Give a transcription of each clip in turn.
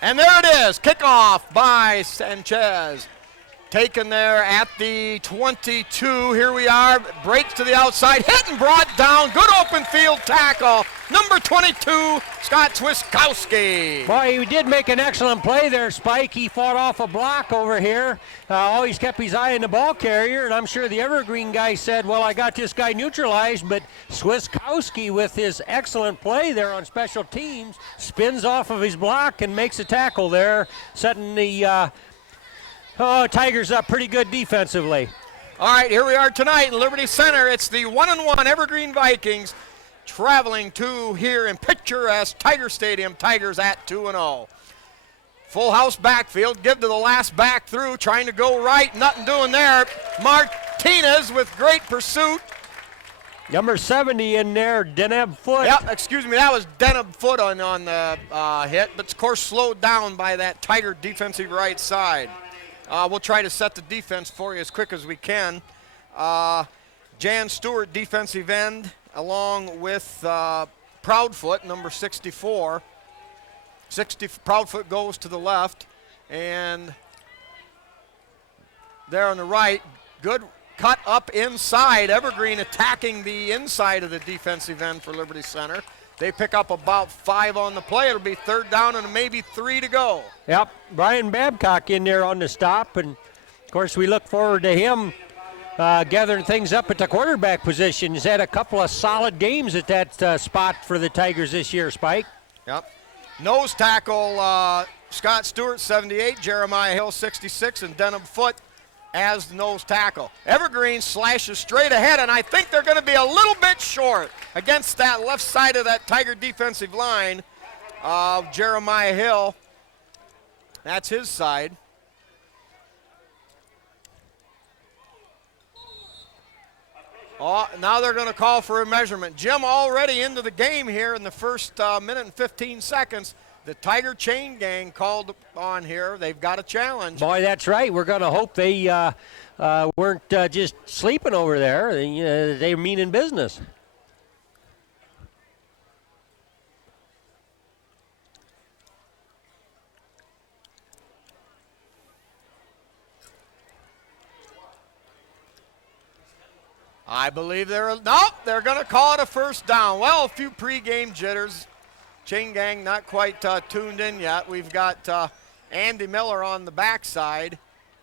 And there it is, kickoff by Sanchez. Taken there at the 22. Here we are. Breaks to the outside. Hit and brought down. Good open field tackle. Number 22, Scott Twiskowski. Boy, he did make an excellent play there, Spike. He fought off a block over here. Always kept his eye on the ball carrier, and I'm sure the Evergreen guy said, well, I got this guy neutralized, but Twiskowski, with his excellent play there on special teams, spins off of his block and makes a tackle there, setting the Tigers up pretty good defensively. All right, here we are tonight in Liberty Center. It's the 1-1 Evergreen Vikings traveling to here in picturesque Tiger Stadium. Tigers at 2-0. Full house backfield. Give to the last back through. Trying to go right. Nothing doing there. Martinez with great pursuit. Number 70 in there, Deneb Foot. Yep, excuse me, that was Deneb Foot on the hit, but of course slowed down by that Tiger defensive right side. We'll try to set the defense for you as quick as we can. Jan Stewart, defensive end, along with Proudfoot, number 64. Proudfoot goes to the left, and there on the right, good cut up inside. Evergreen attacking the inside of the defensive end for Liberty Center. They pick up about 5 on the play. It'll be 3rd down and maybe 3 to go. Yep, Brian Babcock in there on the stop, and of course we look forward to him gathering things up at the quarterback position. He's had a couple of solid games at that spot for the Tigers this year, Spike. Yep. Nose tackle, Scott Stewart, 78, Jeremiah Hill, 66, and Denham Foot as the nose tackle. Evergreen slashes straight ahead, and I think they're going to be a little bit short against that left side of that Tiger defensive line of Jeremiah Hill. That's his side. Oh, now they're going to call for a measurement. Jim already into the game here in the first minute and 15 seconds. The Tiger chain gang called on here. They've got a challenge. Boy, that's right. We're going to hope they weren't just sleeping over there. They mean business. I believe they're going to call it a first down. Well, a few pregame jitters. Chain gang not quite tuned in yet. We've got Andy Miller on the backside.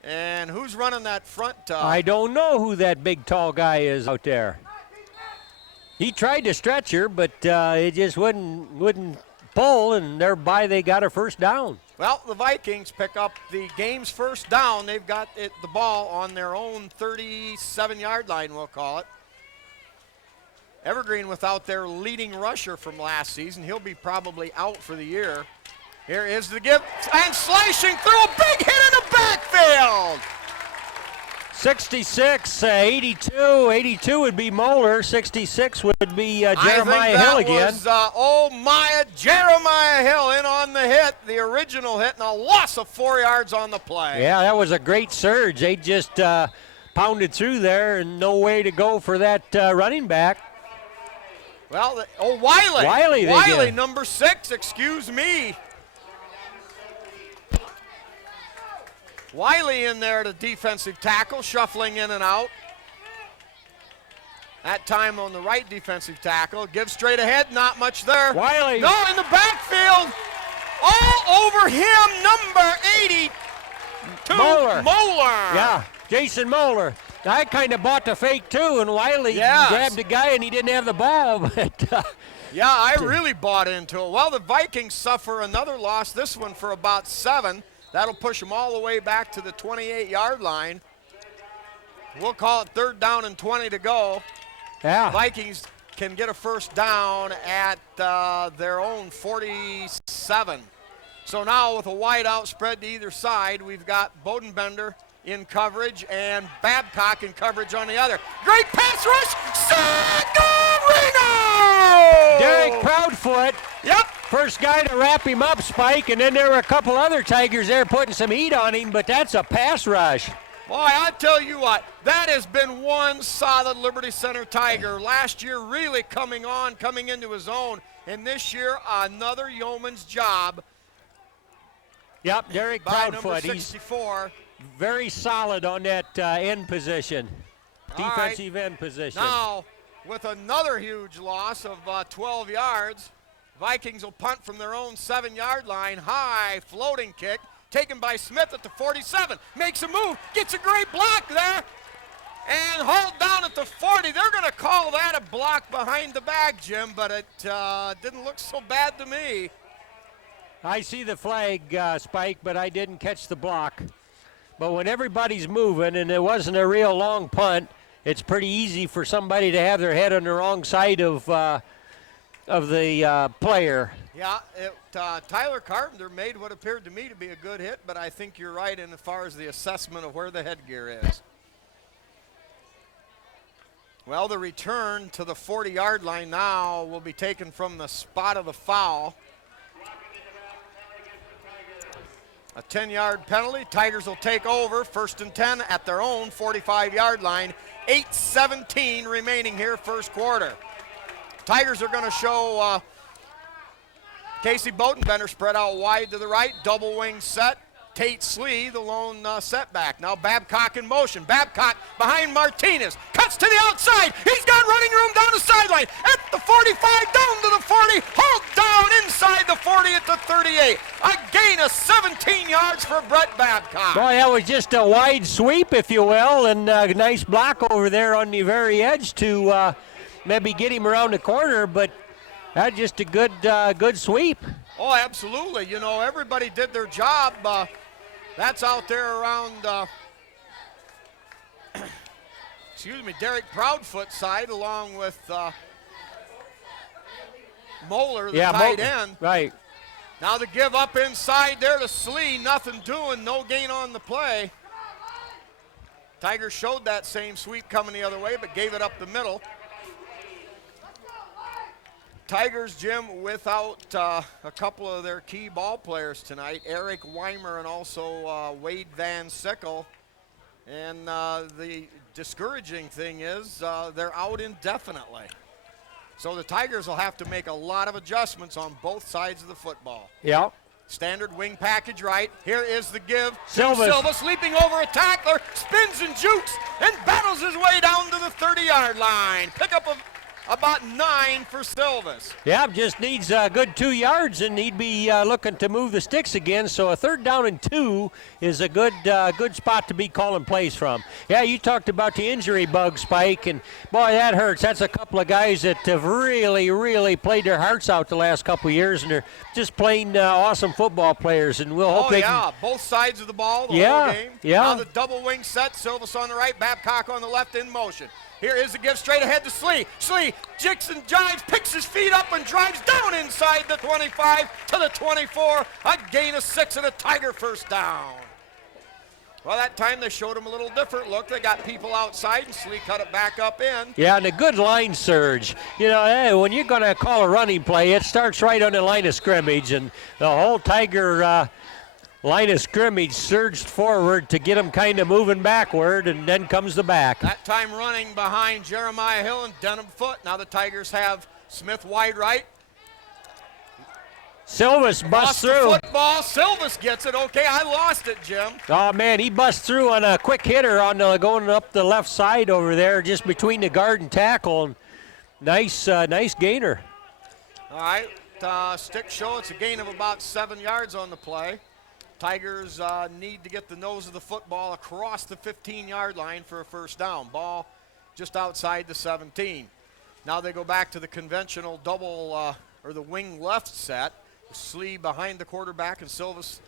And who's running that front? I don't know who that big tall guy is out there. He tried to stretch her, but it just wouldn't pull, and thereby they got a first down. Well, the Vikings pick up the game's first down. They've got the ball on their own 37-yard line, we'll call it. Evergreen without their leading rusher from last season. He'll be probably out for the year. Here is the give, and slashing through a big hit in the backfield. 66, 82. 82 would be Moeller. 66 would be Jeremiah Hill again. Was, Jeremiah Hill in on the hit, the original hit, and a loss of 4 yards on the play. Yeah, that was a great surge. They just pounded through there, and no way to go for that running back. Well, Wiley. Wiley, number 6, excuse me. Wiley in there, the defensive tackle, shuffling in and out. That time on the right defensive tackle. Give straight ahead, not much there. Wiley. No, in the backfield. All over him, number 82. Moeller. Moeller. Yeah, Jason Moeller. I kind of bought the fake too, and Wiley grabbed the guy, and he didn't have the ball. But yeah, I really bought into it. Well, the Vikings suffer another loss, this one for about 7. That'll push them all the way back to the 28-yard line. We'll call it 3rd down and 20 to go. Yeah. Vikings can get a first down at their own 47. So now with a wide out spread to either side, we've got Bodenbender in coverage and Babcock in coverage on the other. Great pass rush, Sagarino! Derek Proudfoot. Yep. First guy to wrap him up, Spike, and then there were a couple other Tigers there putting some heat on him, but that's a pass rush. Boy, I tell you what, that has been one solid Liberty Center Tiger. Last year really coming into his own, and this year another yeoman's job. Yep, Derek by number Proudfoot. He's 64. very solid on that end position, defensive end position. Now, with another huge loss of 12 yards, Vikings will punt from their own 7-yard line. High floating kick taken by Smith at the 47. Makes a move, gets a great block there, and hauled down at the 40. They're going to call that a block behind the back, Jim, but it didn't look so bad to me. I see the flag, Spike, but I didn't catch the block. But when everybody's moving and it wasn't a real long punt, it's pretty easy for somebody to have their head on the wrong side of the player. Yeah, Tyler Carpenter made what appeared to me to be a good hit, but I think you're right in as far as the assessment of where the headgear is. Well, the return to the 40-yard line now will be taken from the spot of the foul. A 10-yard penalty. Tigers will take over. 1st and 10 at their own 45-yard line. 8:17 remaining here, first quarter. Tigers are going to show Casey Botenbender spread out wide to the right. Double wing set. Tate Slee, the lone setback. Now Babcock in motion. Babcock behind Martinez. Cuts to the outside. He's got running room down the sideline. At the 45, down to the 40. Hauled down inside the 40 at the 38. A gain of 17 yards for Brett Babcock. Boy, that was just a wide sweep, if you will, and a nice block over there on the very edge to maybe get him around the corner, but that's just a good sweep. Oh, absolutely. You know, everybody did their job. That's out there around, Derek Proudfoot's side, along with Moeller, the tight end. Right. Now the give up inside there to Slee, nothing doing, no gain on the play. Tigers showed that same sweep coming the other way, but gave it up the middle. Tigers, Jim, without a couple of their key ball players tonight, Eric Weimer and also Wade Van Sickle. And the discouraging thing is they're out indefinitely. So the Tigers will have to make a lot of adjustments on both sides of the football. Yeah. Standard wing package right. Here is the give. Silvas leaping over a tackler, spins and jukes, and battles his way down to the 30-yard line. Pickup of about 9 for Silvas. Yeah, just needs a good 2 yards, and he'd be looking to move the sticks again. So a 3rd down and 2 is a good spot to be calling plays from. Yeah, you talked about the injury bug, Spike, and boy, that hurts. That's a couple of guys that have really, really played their hearts out the last couple of years, and they're just plain awesome football players. And we'll hope they can. Both sides of the ball the whole game. Yeah. Now the double wing set. Silvas on the right, Babcock on the left in motion. Here is the give straight ahead to Slee. Slee jigs and jives, picks his feet up and drives down inside the 25 to the 24. A gain of 6 and a Tiger first down. Well, that time they showed him a little different look. They got people outside and Slee cut it back up in. Yeah, and a good line surge. You know, hey, when you're going to call a running play, it starts right on the line of scrimmage, and the whole Tiger line of scrimmage surged forward to get him kind of moving backward, and then comes the back. That time running behind Jeremiah Hill and Denham Foot. Now the Tigers have Smith wide right. Silvas busts through. The football. Silvas gets it. Okay, I lost it, Jim. Oh, man, he busts through on a quick hitter on going up the left side over there, just between the guard and tackle. And nice gainer. All right, stick show. It's a gain of about 7 yards on the play. Tigers need to get the nose of the football across the 15-yard line for a first down. Ball just outside the 17. Now they go back to the conventional double or the wing left set. Slee behind the quarterback and Silvas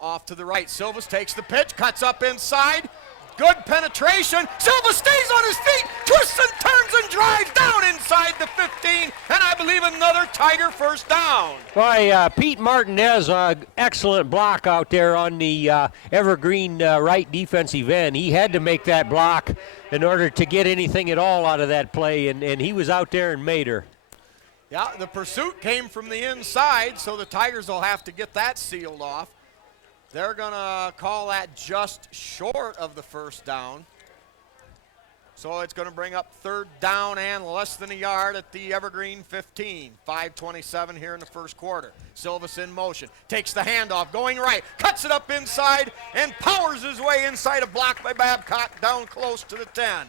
off to the right. Silvas takes the pitch, cuts up inside. Good penetration. Silva stays on his feet, twists and turns and drives down inside the 15, and I believe another Tiger first down. Boy, Pete Martinez, excellent block out there on the Evergreen right defensive end. He had to make that block in order to get anything at all out of that play, and he was out there and made her. Yeah, the pursuit came from the inside, so the Tigers will have to get that sealed off. They're going to call that just short of the first down. So it's going to bring up 3rd down and less than a yard at the Evergreen 15. 5:27 here in the first quarter. Silvas in motion, takes the handoff, going right, cuts it up inside, and powers his way inside a block by Babcock down close to the 10.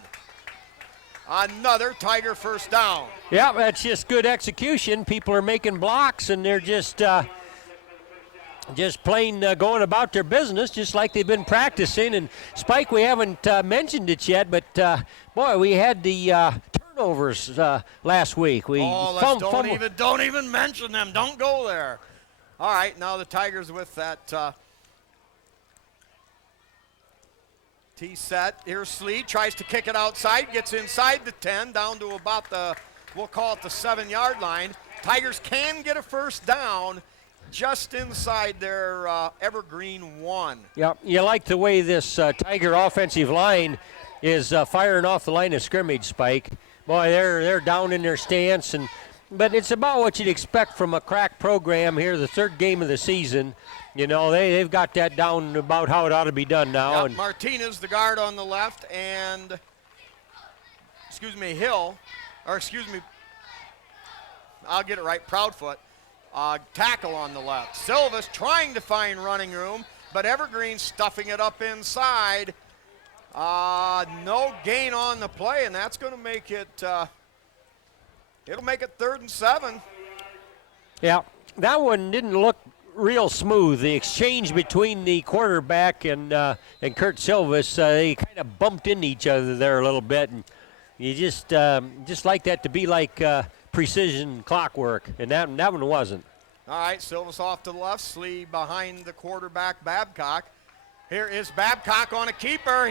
Another Tiger first down. Yeah, that's just good execution. People are making blocks, and they're just plain going about their business, just like they've been practicing. And Spike, we haven't mentioned it yet, but boy, we had the turnovers last week. Don't even mention them. Don't go there. All right, now the Tigers with that T set. Here's Sleed, tries to kick it outside, gets inside the 10, down to about we'll call it the 7-yard line. Tigers can get a first down just inside their Evergreen 1. Yep, you like the way this Tiger offensive line is firing off the line of scrimmage, Spike. Boy, they're down in their stance, but it's about what you'd expect from a crack program here, the 3rd game of the season. You know, they've got that down about how it ought to be done now. Yep, Martinez, the guard on the left, and, Hill, I'll get it right, Proudfoot. Tackle on the left. Silvas trying to find running room, but Evergreen stuffing it up inside. No gain on the play, and that's going to make it, it'll make it 3rd and 7. Yeah, that one didn't look real smooth. The exchange between the quarterback and Kurt Silvas, they kind of bumped into each other there a little bit, and you just like that to be like precision clockwork, and that one wasn't. All right, Silvas off to the left, Slee behind the quarterback Babcock. Here is Babcock on a keeper.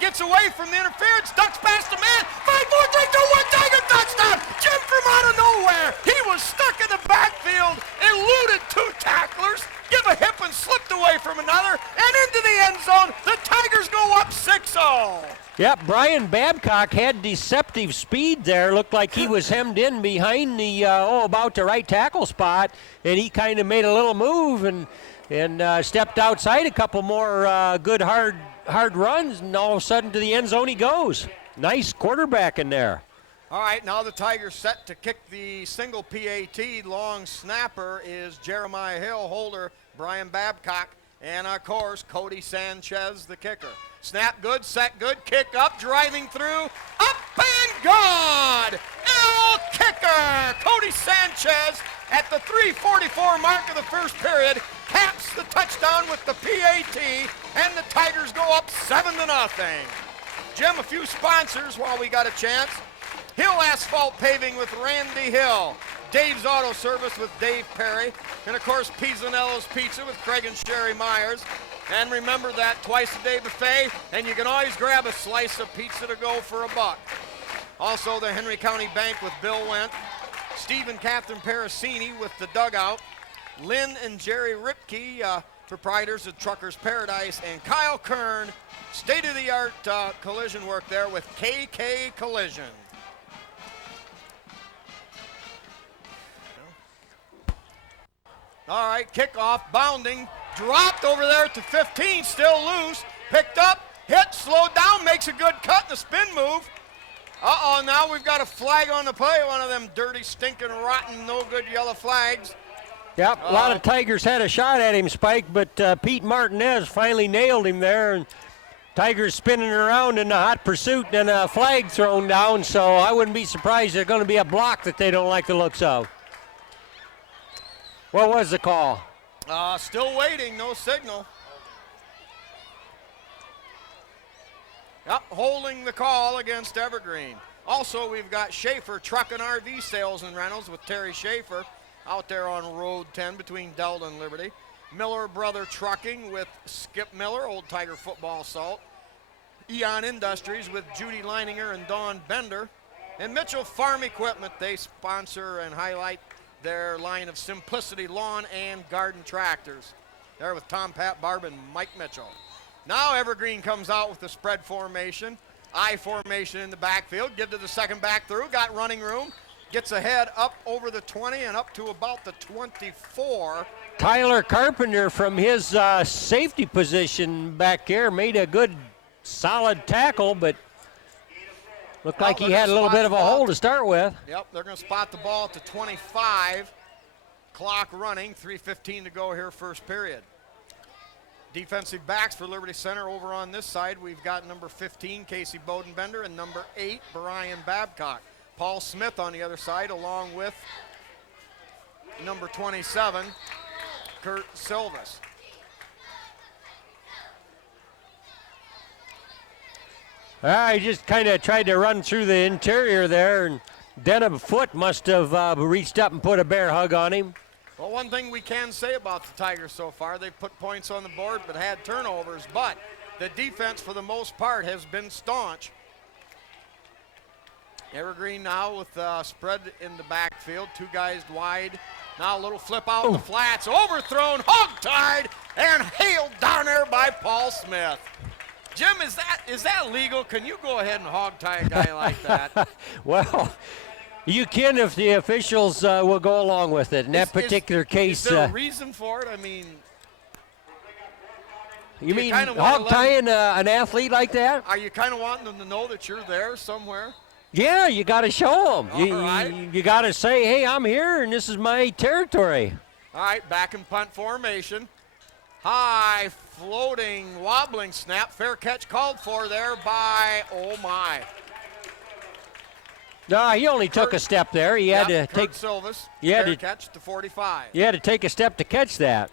Gets away from the interference, ducks past the man. 5, 4, 3, 2, 1, Tiger touchdown! Jim from out of nowhere. He was stuck in the backfield, eluded 2 tacklers, give a hip and slipped away from another, and into the end zone. The Tigers go up 6-0. Yep, Brian Babcock had deceptive speed there. Looked like he was hemmed in behind the about the right tackle spot, and he kind of made a little move and stepped outside a couple more good hard runs, and all of a sudden to the end zone he goes. Nice quarterback in there. All right, now the Tigers set to kick the single PAT. Long snapper is Jeremiah Hill, holder Brian Babcock, and of course Cody Sanchez, the kicker. Snap good, set good, kick up, driving through, up and gone! El kicker! Cody Sanchez at the 3:44 mark of the first period caps the touchdown with the PAT, and the Tigers go up 7-0. Jim, a few sponsors while we got a chance. Hill Asphalt Paving with Randy Hill. Dave's Auto Service with Dave Perry. And, of course, Pisanello's Pizza with Craig and Sherry Myers. And remember that twice-a-day buffet, and you can always grab a slice of pizza to go for $1. Also, the Henry County Bank with Bill Wendt. Steve and Catherine Parasini with The Dugout. Lynn and Jerry Ripke, proprietors of Truckers Paradise. And Kyle Kern, state-of-the-art collision work there with KK Collision. All right, kickoff, bounding, dropped over there at the 15, still loose, picked up, hit, slowed down, makes a good cut and a spin move. Uh-oh, now we've got a flag on the play, one of them dirty, stinking, rotten, no good yellow flags. Yep, a lot of Tigers had a shot at him, Spike, but Pete Martinez finally nailed him there, and Tigers spinning around in the hot pursuit and a flag thrown down, so I wouldn't be surprised there's going to be a block that they don't like the looks of. What was the call? Still waiting, no signal. Yep, holding the call against Evergreen. Also, we've got Schaefer Truck and RV Sales and Rentals with Terry Schaefer out there on Road 10 between Delta and Liberty. Miller Brother Trucking with Skip Miller, Old Tiger Football Salt. Eon Industries with Judy Leininger and Dawn Bender. And Mitchell Farm Equipment, they sponsor and highlight their line of Simplicity Lawn and Garden Tractors. There with Tom, Pat, Barb, and Mike Mitchell. Now Evergreen comes out with the spread formation. I formation in the backfield. Give to the second back through. Got running room. Gets ahead up over the 20 and up to about the 24. Tyler Carpenter from his safety position back here made a good solid tackle, but Looked like he had a little bit of a hole to start with. Yep, they're going to spot the ball at the 25. Clock running, 3:15 to go here, first period. Defensive backs for Liberty Center over on this side. We've got number 15, Casey Bodenbender, and number 8, Brian Babcock. Paul Smith on the other side, along with number 27, Kurt Silvas. He just kind of tried to run through the interior there, and Denham Foot must have reached up and put a bear hug on him. Well, one thing we can say about the Tigers so far, they've put points on the board but had turnovers, but the defense for the most part has been staunch. Evergreen now with spread in the backfield, 2 guys wide. Now a little flip out in the flats, overthrown, hog-tied, and hailed down there by Paul Smith. Jim, is that legal? Can you go ahead and hog-tie a guy like that? Well, you can if the officials will go along with it. In that particular case. Is there a reason for it? I mean. You mean hog-tying an athlete like that? Are you kind of wanting them to know that you're there somewhere? Yeah, you got to show them. Right. You got to say, hey, I'm here and this is my territory. All right, back in punt formation. High floating, wobbling snap. Fair catch called for there by, oh my. No, he only took a step there. He had to take. Silvas. Fair catch to 45. You had to take a step to catch that.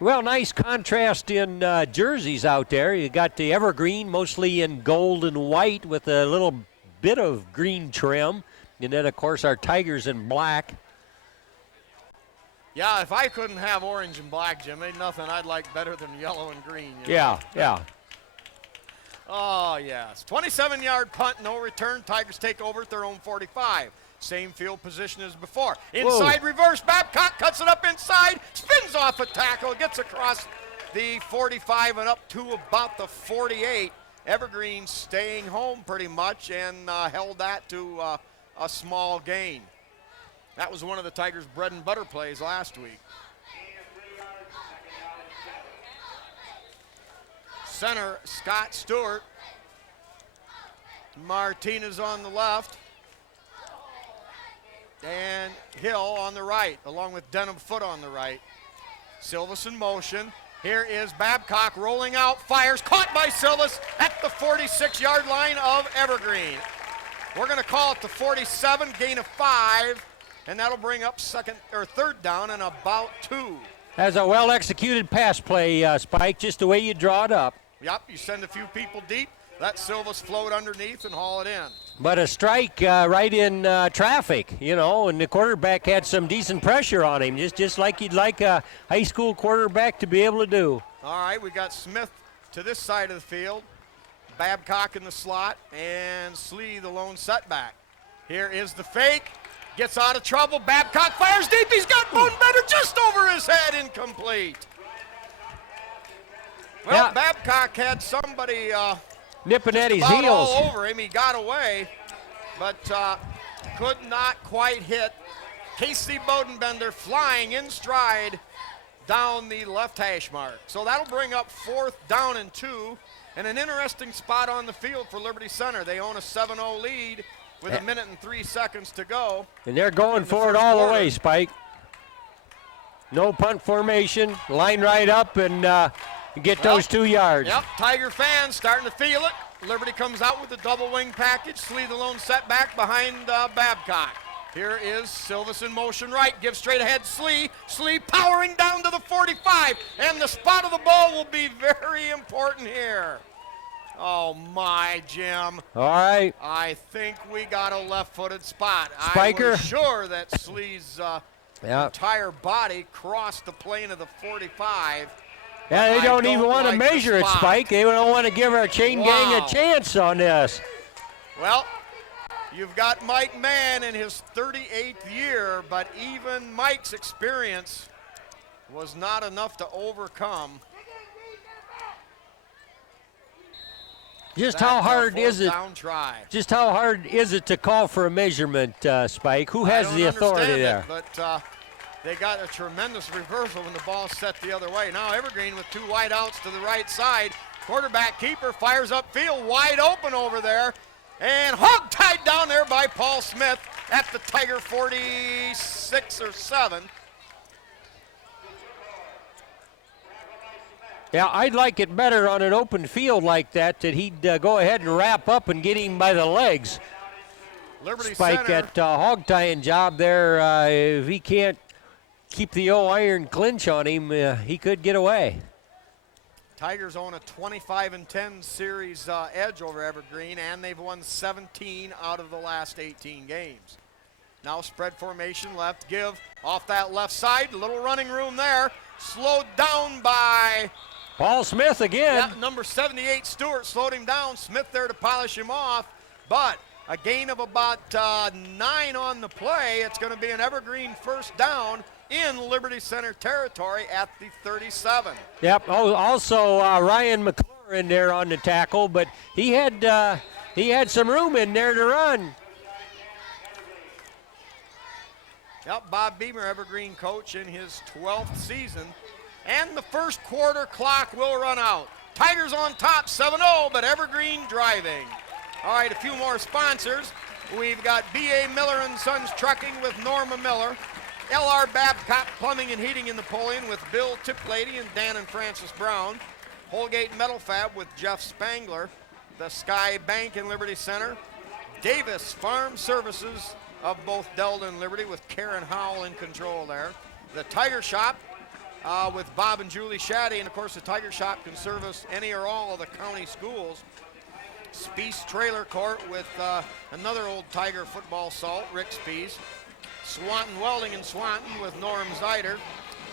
Well, nice contrast in jerseys out there. You got the Evergreen mostly in gold and white with a little bit of green trim. And then, of course, our Tigers in black. Yeah, if I couldn't have orange and black, Jim, ain't nothing I'd like better than yellow and green. You know? Yeah. Oh, yes. 27-yard punt, no return. Tigers take over at their own 45. Same field position as before. Inside reverse, Babcock cuts it up inside, spins off a tackle, gets across the 45 and up to about the 48. Evergreen staying home pretty much and held that to a small gain. That was one of the Tigers' bread and butter plays last week. Center, Scott Stewart. Martinez on the left. And Hill on the right, along with Denham Foot on the right. Silvas in motion. Here is Babcock rolling out, fires, caught by Silvas at the 46-yard line of Evergreen. We're going to call it the 47, gain of 5, and that'll bring up third down and about 2. That's a well-executed pass play, Spike, just the way you draw it up. Yep, you send a few people deep, let Silvas float underneath and haul it in. But a strike right in traffic, you know, and the quarterback had some decent pressure on him, just like you'd like a high school quarterback to be able to do. All right, we got Smith to this side of the field, Babcock in the slot, and Slee the lone setback. Here is the fake, gets out of trouble, Babcock fires deep, he's got Bodenbender just over his head, incomplete. Well, yeah. Babcock had somebody nipping at his heels. All over him. He got away, but could not quite hit. Casey Bodenbender flying in stride down the left hash mark. So that'll bring up 4th down and 2, and an interesting spot on the field for Liberty Center. They own a 7-0 lead with 1 minute and 3 seconds to go. And they're going for it all the way, Spike. No punt formation, line right up and get those 2 yards. Yep, Tiger fans starting to feel it. Liberty comes out with a double wing package. Slee the lone setback behind Babcock. Here is Silvas in motion right, gives straight ahead Slee. Slee powering down to the 45, and the spot of the ball will be very important here. Oh my, Jim. All right. I think we got a left-footed spot. Spiker. I was sure that Slee's entire body crossed the plane of the 45. Yeah, they don't even want to measure it, Spike. They don't want to give our chain gang a chance on this. Well, you've got Mike Mann in his 38th year, but even Mike's experience was not enough to overcome. Just how hard is it? Just how hard is it to call for a measurement, Spike? Who has the authority there? But they got a tremendous reversal when the ball set the other way. Now Evergreen with 2 wideouts to the right side. Quarterback keeper fires upfield, wide open over there. And hog-tied down there by Paul Smith at the Tiger 46 or 7. Yeah, I'd like it better on an open field like that he'd go ahead and wrap up and get him by the legs. Liberty Spike Center. at hog-tying job there. If he can't keep the old iron clinch on him, he could get away. Tigers own a 25-10 series edge over Evergreen, and they've won 17 out of the last 18 games. Now spread formation, left give off that left side. Little running room there. Slowed down by Paul Smith again. yeah, number 78, Stewart, slowed him down. Smith there to polish him off, but a gain of about 9 on the play. It's going to be an Evergreen first down in Liberty Center territory at the 37. Yep. Oh, also Ryan McClure in there on the tackle, but he had some room in there to run. Yep, Bob Beamer, Evergreen coach in his 12th season. And the first quarter clock will run out. Tigers on top 7-0, but Evergreen driving. All right, a few more sponsors. We've got B.A. Miller & Sons Trucking with Norma Miller. L.R. Babcock Plumbing and Heating in Napoleon with Bill Tiplady and Dan and Francis Brown. Holgate Metal Fab with Jeff Spangler. The Sky Bank in Liberty Center. Davis Farm Services of both Delta and Liberty with Karen Howell in control there. The Tiger Shop with Bob and Julie Shaddy, and of course the Tiger Shop can service any or all of the county schools. Speece Trailer Court with another old Tiger football salt, Rick Speece. Swanton Welding in Swanton with Norm Zeider.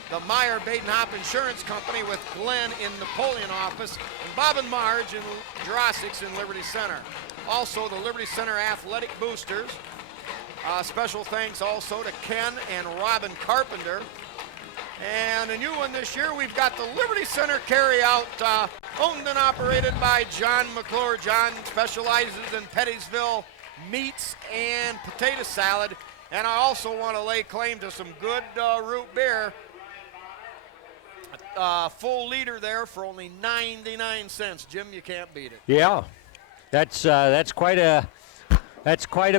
The Meyer Badenhop Insurance Company with Glenn in Napoleon office, and Bob and Marge in Jurassics in Liberty Center. Also the Liberty Center Athletic Boosters. Special thanks also to Ken and Robin Carpenter. And a new one this year, we've got the Liberty Center Carryout, owned and operated by John McClure. John specializes in Pettysville meats and potato salad. And I also want to lay claim to some good root beer. Full liter there for only 99 cents. Jim, you can't beat it. Yeah, that's quite a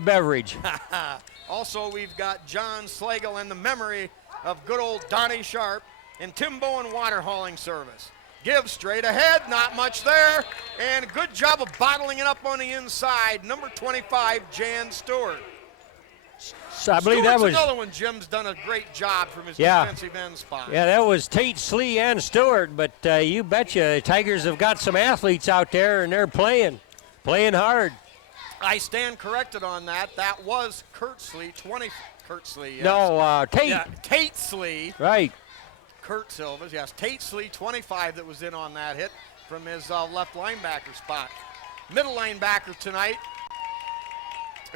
beverage. Also, we've got John Slagle and the memory of good old Donnie Sharp and Tim Bowen Water Hauling Service. Give straight ahead, not much there, and good job of bottling it up on the inside. Number 25, Jan Stewart. So I believe that was another one. Jim's done a great job from his Yeah. defensive end spot. Yeah, that was Tate, Slee, and Stewart, but you betcha Tigers have got some athletes out there, and they're playing hard. I stand corrected on that. That was Kurt Slee, Kurt Slee, yes. No, Tate. Yeah, Tate Slee. Right. Kurt Silvas, yes. Tate Slee, 25, that was in on that hit from his left linebacker spot. Middle linebacker tonight,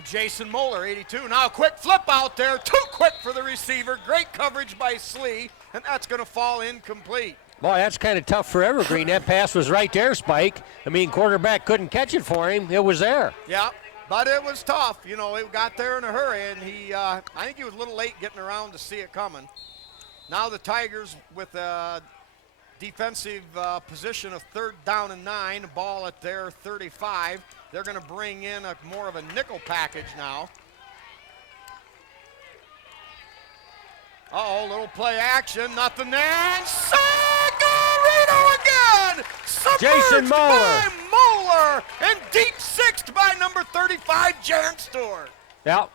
Jason Moeller, 82. Now a quick flip out there, too quick for the receiver. Great coverage by Slee, and that's going to fall incomplete. Boy, that's kind of tough for Evergreen. That pass was right there, Spike. I mean, quarterback couldn't catch it for him. It was there. Yeah, but it was tough. You know, it got there in a hurry, and I think he was a little late getting around to see it coming. Now the Tigers with a defensive position of 3rd down and 9, ball at their 35. They're going to bring in more of a nickel package now. Uh-oh, little play action, nothing there, and Sagarino again! Jason Submerged Moeller. by Moeller, and deep sixed by number 35, Jan Stewart. Yeah.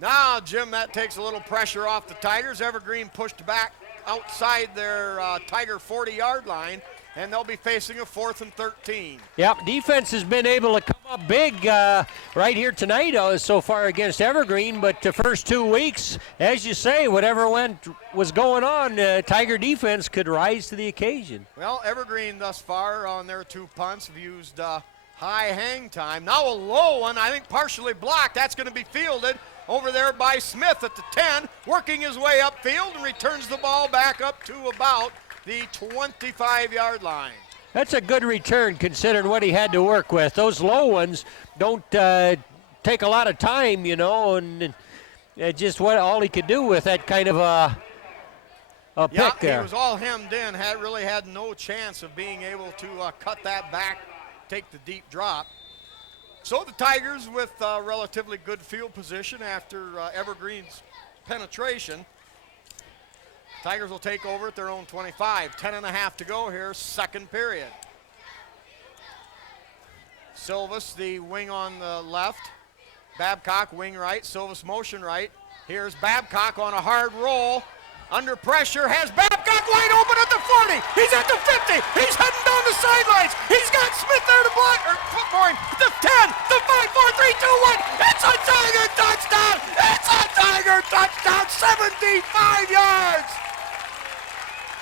Now, Jim, that takes a little pressure off the Tigers. Evergreen pushed back outside their Tiger 40-yard line, and they'll be facing a 4th and 13. Yep, defense has been able to come up big right here tonight so far against Evergreen, but the first 2 weeks, as you say, whatever was going on, Tiger defense could rise to the occasion. Well, Evergreen thus far on their 2 punts have used high hang time. Now a low one, I think partially blocked. That's going to be fielded over there by Smith at the 10, working his way upfield and returns the ball back up to about the 25-yard line. That's a good return considering what he had to work with. Those low ones don't take a lot of time, you know, and just what all he could do with that kind of a Yeah, pick there. he was all hemmed in, really had no chance of being able to cut that back, take the deep drop. So the Tigers with relatively good field position after Evergreen's penetration. Tigers will take over at their own 25. 10.5 to go here, second period. Silvas, the wing on the left. Babcock, wing right. Silvas, motion right. Here's Babcock on a hard roll. Under pressure, has Babcock wide open at the 40. He's at the 50. He's heading down the sidelines. He's got Smith there to block, or foot for him. The 10, the 5, 4, 3, 2, 1. It's a Tiger touchdown. It's a Tiger touchdown. 75 yards.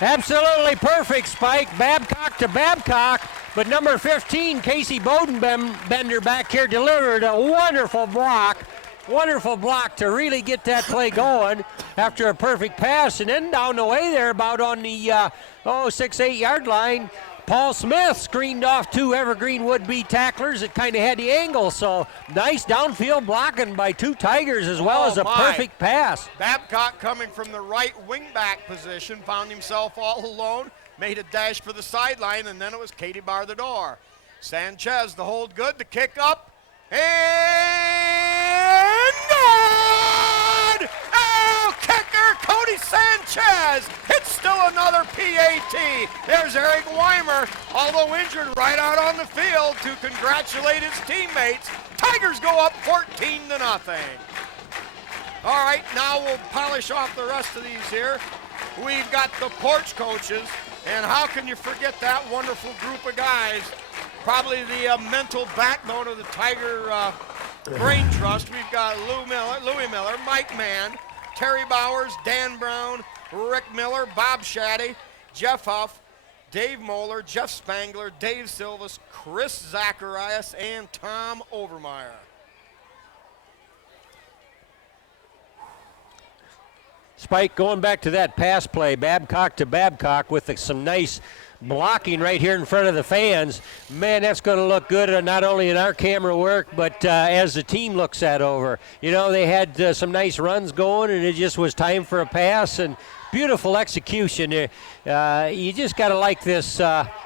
Absolutely perfect, Spike. Babcock to Babcock. But number 15, Casey Bodenbender back here delivered a wonderful block. Wonderful block to really get that play going after a perfect pass. And then down the way there, about on the 6-8 yard line, Paul Smith screened off two Evergreen would-be tacklers that kind of had the angle. So nice downfield blocking by two Tigers as well as a perfect pass. Babcock coming from the right wing-back position, found himself all alone, made a dash for the sideline, and then it was Katie bar the door. Sanchez, the hold good, the kick up, and good! Oh, kicker, Cody Sanchez. It's still another PAT. There's Eric Weimer, although injured, right out on the field to congratulate his teammates. Tigers go up 14-0. All right, now we'll polish off the rest of these here. We've got the porch coaches, and how can you forget that wonderful group of guys? Probably the mental backbone of the Tiger Brain Trust. We've got Louis Miller, Mike Mann, Terry Bowers, Dan Brown, Rick Miller, Bob Shaddy, Jeff Huff, Dave Moeller, Jeff Spangler, Dave Silvas, Chris Zacharias, and Tom Overmeyer. Spike, going back to that pass play, Babcock to Babcock with some nice blocking right here in front of the fans. Man, that's going to look good not only in our camera work, but as the team looks that over. You know, they had some nice runs going, and it just was time for a pass, and beautiful execution. You just got to like this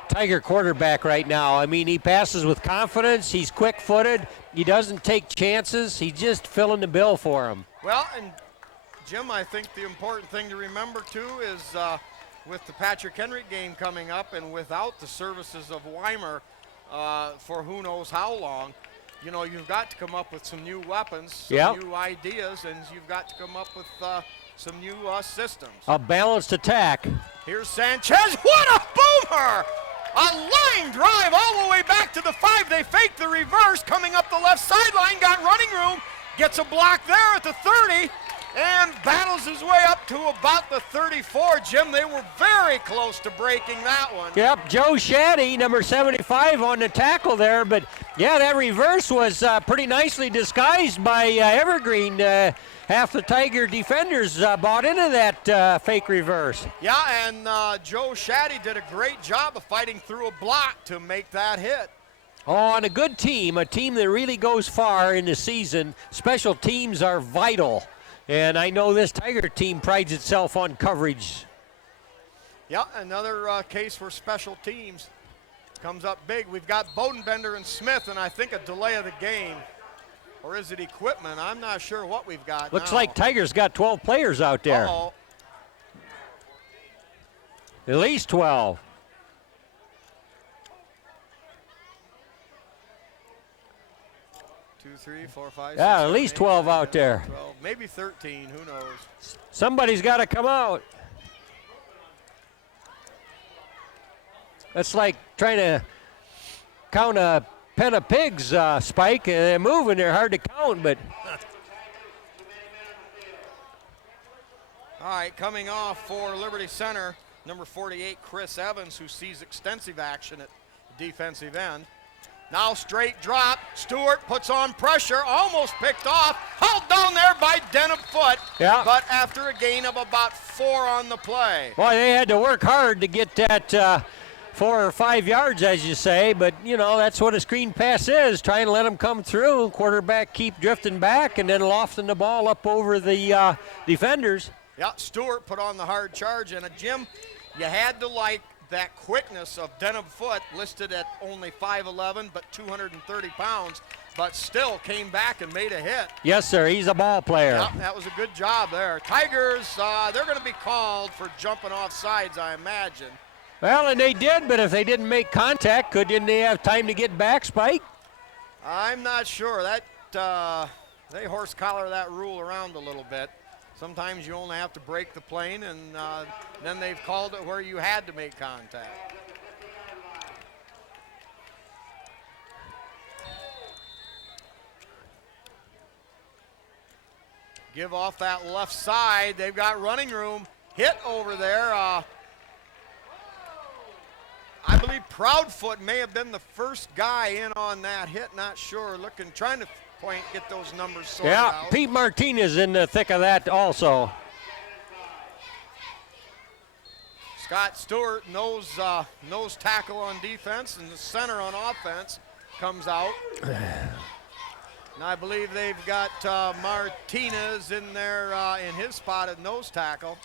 Tiger quarterback right now. I mean, he passes with confidence. He's quick-footed. He doesn't take chances. He's just filling the bill for him. Well, and Jim, I think the important thing to remember, too, is with the Patrick Henry game coming up and without the services of Weimer for who knows how long, you know, you've got to come up with some new weapons, some new ideas, and you've got to come up with some new systems. A balanced attack. Here's Sanchez. What a boomer! A line drive all the way back to the 5. They faked the reverse, coming up the left sideline, got running room, gets a block there at the 30, and battles his way up to about the 34. Jim, they were very close to breaking that one. Yep, Joe Shaddy, number 75 on the tackle there. But, yeah, that reverse was pretty nicely disguised by Evergreen. Half the Tiger defenders bought into that fake reverse. Yeah, and Joe Shaddy did a great job of fighting through a block to make that hit. Oh, on a good team, a team that really goes far in the season, special teams are vital. And I know this Tiger team prides itself on coverage. Yeah, another case for special teams comes up big. We've got Bodenbender and Smith, and I think a delay of the game. Or is it equipment? I'm not sure what we've got. Looks now. like Tigers got 12 players out there. Uh-oh. At least 12. Two, 3, 4, 5, Yeah, 6, at least 8, 12 9, out there. 12, maybe 13, who knows. Somebody's got to come out. That's like trying to count a pen of pigs, Spike. They're moving, they're hard to count, but. All right, coming off for Liberty Center, number 48, Chris Evans, who sees extensive action at defensive end. Now straight drop. Stewart puts on pressure, almost picked off. Held down there by Denham Foot. Yeah. But after a gain of about 4 on the play. Boy, they had to work hard to get that 4 or 5 yards, as you say. But, you know, that's what a screen pass is, trying to let them come through. Quarterback keep drifting back and then lofting the ball up over the defenders. Yeah, Stewart put on the hard charge, and Jim, you had to like that quickness of Denham Foot, listed at only 5'11", but 230 pounds, but still came back and made a hit. Yes, sir. He's a ball player. Yeah, that was a good job there. Tigers, they're going to be called for jumping off sides, I imagine. Well, and they did, but if they didn't make contact, didn't they have time to get back, Spike? I'm not sure. That they horse collar that rule around a little bit. Sometimes you only have to break the plane, and then they've called it where you had to make contact. Give off that left side. They've got running room. Hit over there. I believe Proudfoot may have been the first guy in on that hit. Not sure. Trying to get those numbers sorted out. Yeah, Pete Martinez in the thick of that also. Scott Stewart nose tackle on defense, and the center on offense comes out. And I believe they've got Martinez in there in his spot at nose tackle.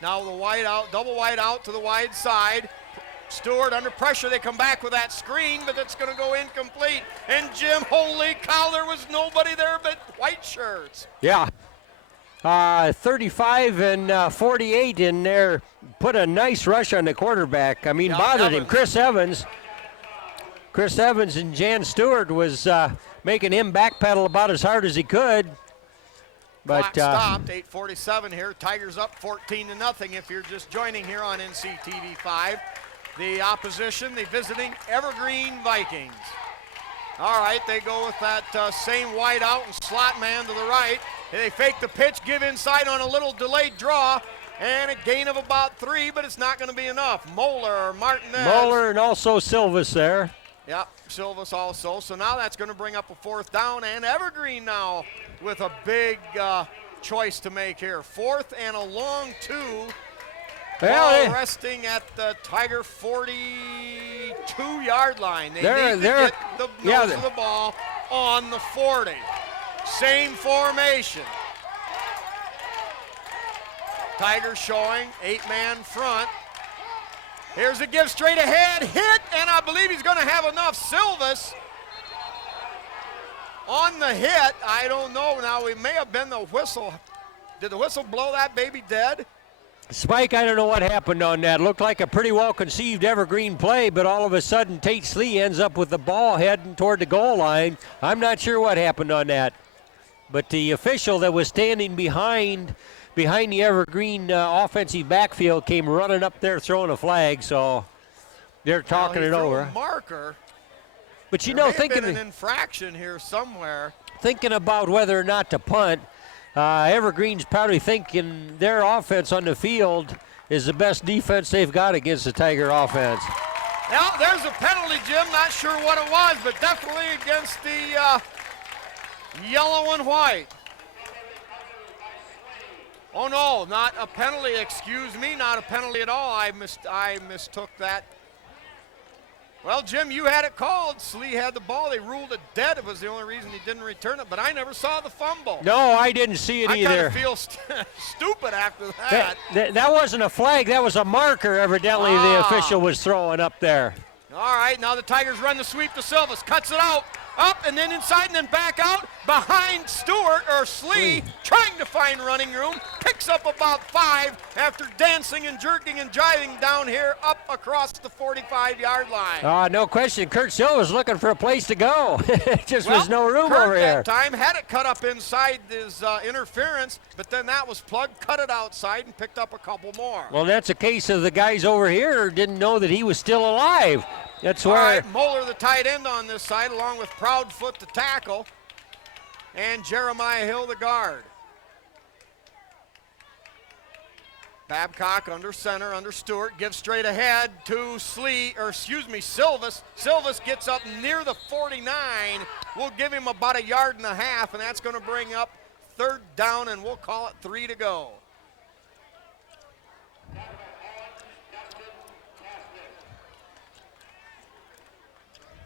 Now the wide out, double wide out to the wide side. Stewart under pressure. They come back with that screen, but it's going to go incomplete. And Jim, holy cow, there was nobody there but white shirts. Yeah. 35 and 48 in there. Put a nice rush on the quarterback. I mean, bothered him. Chris Evans and Jan Stewart was making him backpedal about as hard as he could. But clock stopped, 8:47 here. Tigers up 14-0 if you're just joining here on NCTV 5. The opposition, the visiting Evergreen Vikings. All right, they go with that same wide out and slot man to the right. They fake the pitch, give inside on a little delayed draw, and a gain of about 3, but it's not going to be enough. Moeller, Martinez. Moeller and also Silvas there. Yep, Silvas also. So now that's going to bring up a 4th down, and Evergreen now with a big choice to make here. 4th and a long 2. Ball resting at the Tiger 42-yard line. They need to get the nose of the ball on the 40. Same formation. Tigers showing 8-man front. Here's a give straight ahead, hit, and I believe he's going to have enough. Silvas on the hit. I don't know. Now, we may have been the whistle. Did the whistle blow that baby dead? Spike, I don't know what happened on that. Looked like a pretty well-conceived Evergreen play, but all of a sudden Tate Slee ends up with the ball heading toward the goal line. I'm not sure what happened on that. But the official that was standing behind the Evergreen offensive backfield came running up there throwing a flag, so they're talking it over. A marker. But you know, thinking an infraction here somewhere. Thinking about whether or not to punt, Evergreen's probably thinking their offense on the field is the best defense they've got against the Tiger offense. Now, there's a penalty, Jim. Not sure what it was, but definitely against the yellow and white. Oh, no, not a penalty. Excuse me, not a penalty at all. I mistook that. Well, Jim, you had it called. Slee had the ball. They ruled it dead. It was the only reason he didn't return it, but I never saw the fumble. No, I didn't see it either. I kind of feel stupid after that. That wasn't a flag. That was a marker, evidently, the official was throwing up there. All right, now the Tigers run the sweep to Silvas. Cuts it out. Up and then inside and then back out behind Stewart or Slee, trying to find running room. Picks up about 5 after dancing and jerking and jiving down here up across the 45-yard line. No question. Kurt Silva's looking for a place to go. Just was no room Kurt over here. That time had it cut up inside his interference, but then that was plugged, cut it outside, and picked up a couple more. Well, that's a case of the guys over here didn't know that he was still alive. That's where. All right, Moeller, the tight end on this side, along with Proudfoot, the tackle, and Jeremiah Hill, the guard. Babcock under center, under Stewart, gives straight ahead to Silvas. Silvas gets up near the 49. We'll give him about 1.5 yards, and that's going to bring up 3rd down, and we'll call it 3 to go.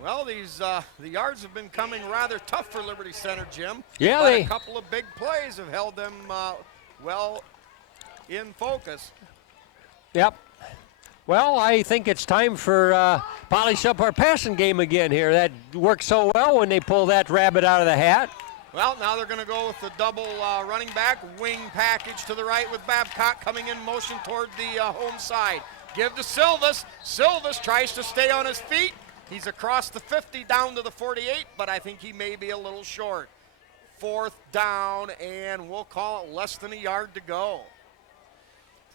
Well, the yards have been coming rather tough for Liberty Center, Jim. Yeah, but a couple of big plays have held them well in focus. Yep. Well, I think it's time for polish up our passing game again here. That worked so well when they pull that rabbit out of the hat. Well, now they're going to go with the double running back, wing package to the right with Babcock coming in motion toward the home side. Give to Silvas. Silvas tries to stay on his feet. He's across the 50 down to the 48, but I think he may be a little short. 4th down, and we'll call it less than a yard to go.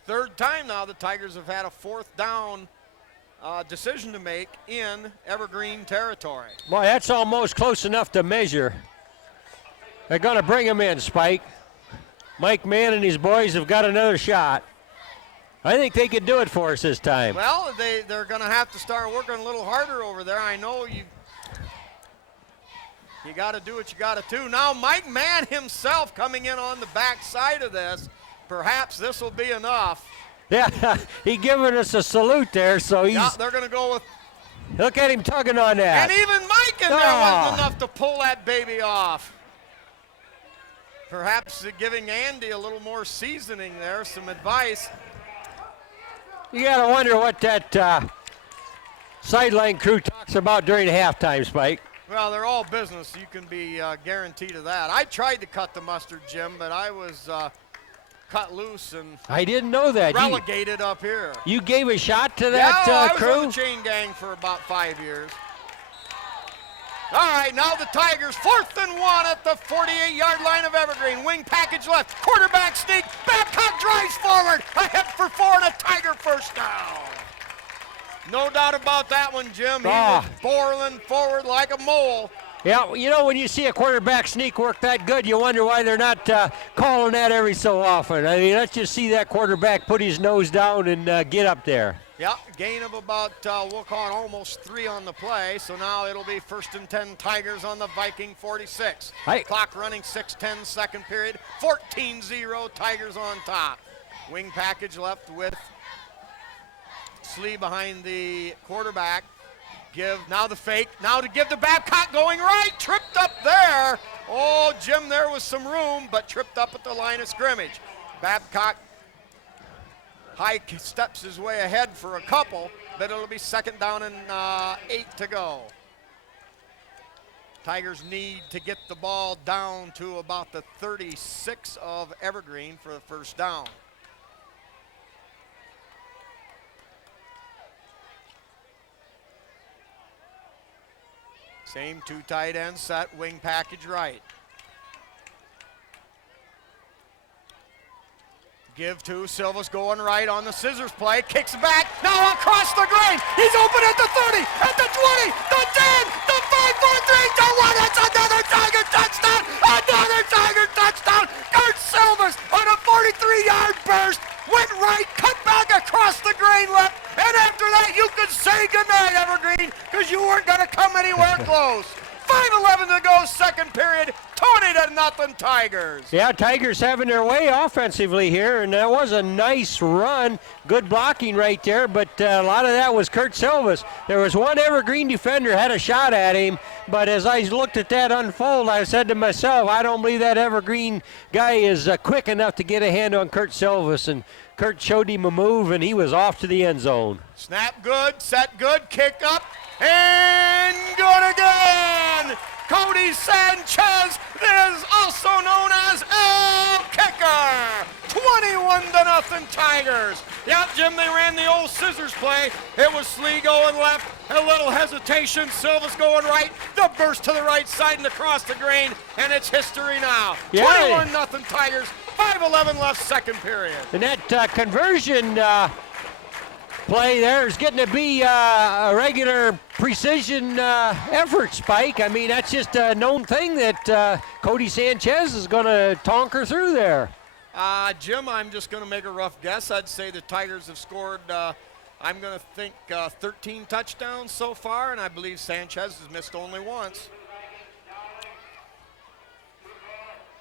3rd time now the Tigers have had a 4th down decision to make in Evergreen territory. Boy, that's almost close enough to measure. They're going to bring him in, Spike. Mike Mann and his boys have got another shot. I think they could do it for us this time. Well, they're going to have to start working a little harder over there. I know you got to do what you got to do. Now Mike Mann himself coming in on the back side of this. Perhaps this will be enough. Yeah, he giving us a salute there, so he's... Yeah, they're going to go with... Look at him tugging on that. And even Mike in there wasn't enough to pull that baby off. Perhaps giving Andy a little more seasoning there, some advice. You got to wonder what that sideline crew talks about during halftime, Spike. Well, they're all business. You can be guaranteed of that. I tried to cut the mustard, Jim, but I was cut loose and I didn't know that. Relegated up here. You gave a shot to that crew? I was on the chain gang for about 5 years. All right, now the Tigers, 4th and 1 at the 48-yard line of Evergreen. Wing package left, quarterback sneak, Babcock drives forward, ahead for 4 and a Tiger first down. No doubt about that one, Jim. He was borrowing forward like a mole. Yeah, you know, when you see a quarterback sneak work that good, you wonder why they're not calling that every so often. I mean, let's just see that quarterback put his nose down and get up there. Yeah, gain of about, we'll call it almost 3 on the play. So now it'll be 1st and 10 Tigers on the Viking 46. Clock running 6:10 second period. 14-0 Tigers on top. Wing package left with Slee behind the quarterback. Now the fake. Now to give to Babcock going right. Tripped up there. Oh, Jim, there was some room, but tripped up at the line of scrimmage. Babcock high steps his way ahead for a couple, but it'll be 2nd down and 8 to go. Tigers need to get the ball down to about the 36 of Evergreen for the first down. Same 2 tight ends set, wing package right. Give to Silva's going right on the scissors play, kicks back, now across the grain. He's open at the 30, at the 20, the 10, the 5, 4, 3, 2, 1. It's another Tiger touchdown, another Tiger touchdown. Kurt Silvas on a 43-yard burst, went right, cut back across the grain left, and after that you could say goodnight, Evergreen, because you weren't going to come anywhere close. 5:11 to go, second period, 20-0 Tigers. Yeah, Tigers having their way offensively here, and that was a nice run. Good blocking right there, but a lot of that was Kurt Silvas. There was one Evergreen defender had a shot at him, but as I looked at that unfold, I said to myself, I don't believe that Evergreen guy is quick enough to get a hand on Kurt Silvas, and Kurt showed him a move, and he was off to the end zone. Snap good, set good, kick up, and good again! Cody Sanchez is also known as El Kicker. 21-0 Tigers. Yep, Jim, they ran the old scissors play. It was Slee going left, a little hesitation, Silva's going right, the burst to the right side and across the grain, and it's history now. 21-0 Tigers, 5:11 left, second period. And that conversion play there is getting to be a regular precision effort, Spike. I mean, that's just a known thing that Cody Sanchez is going to tonker through there. Jim, I'm just going to make a rough guess. I'd say the Tigers have scored, I'm going to think 13 touchdowns so far, and I believe Sanchez has missed only once.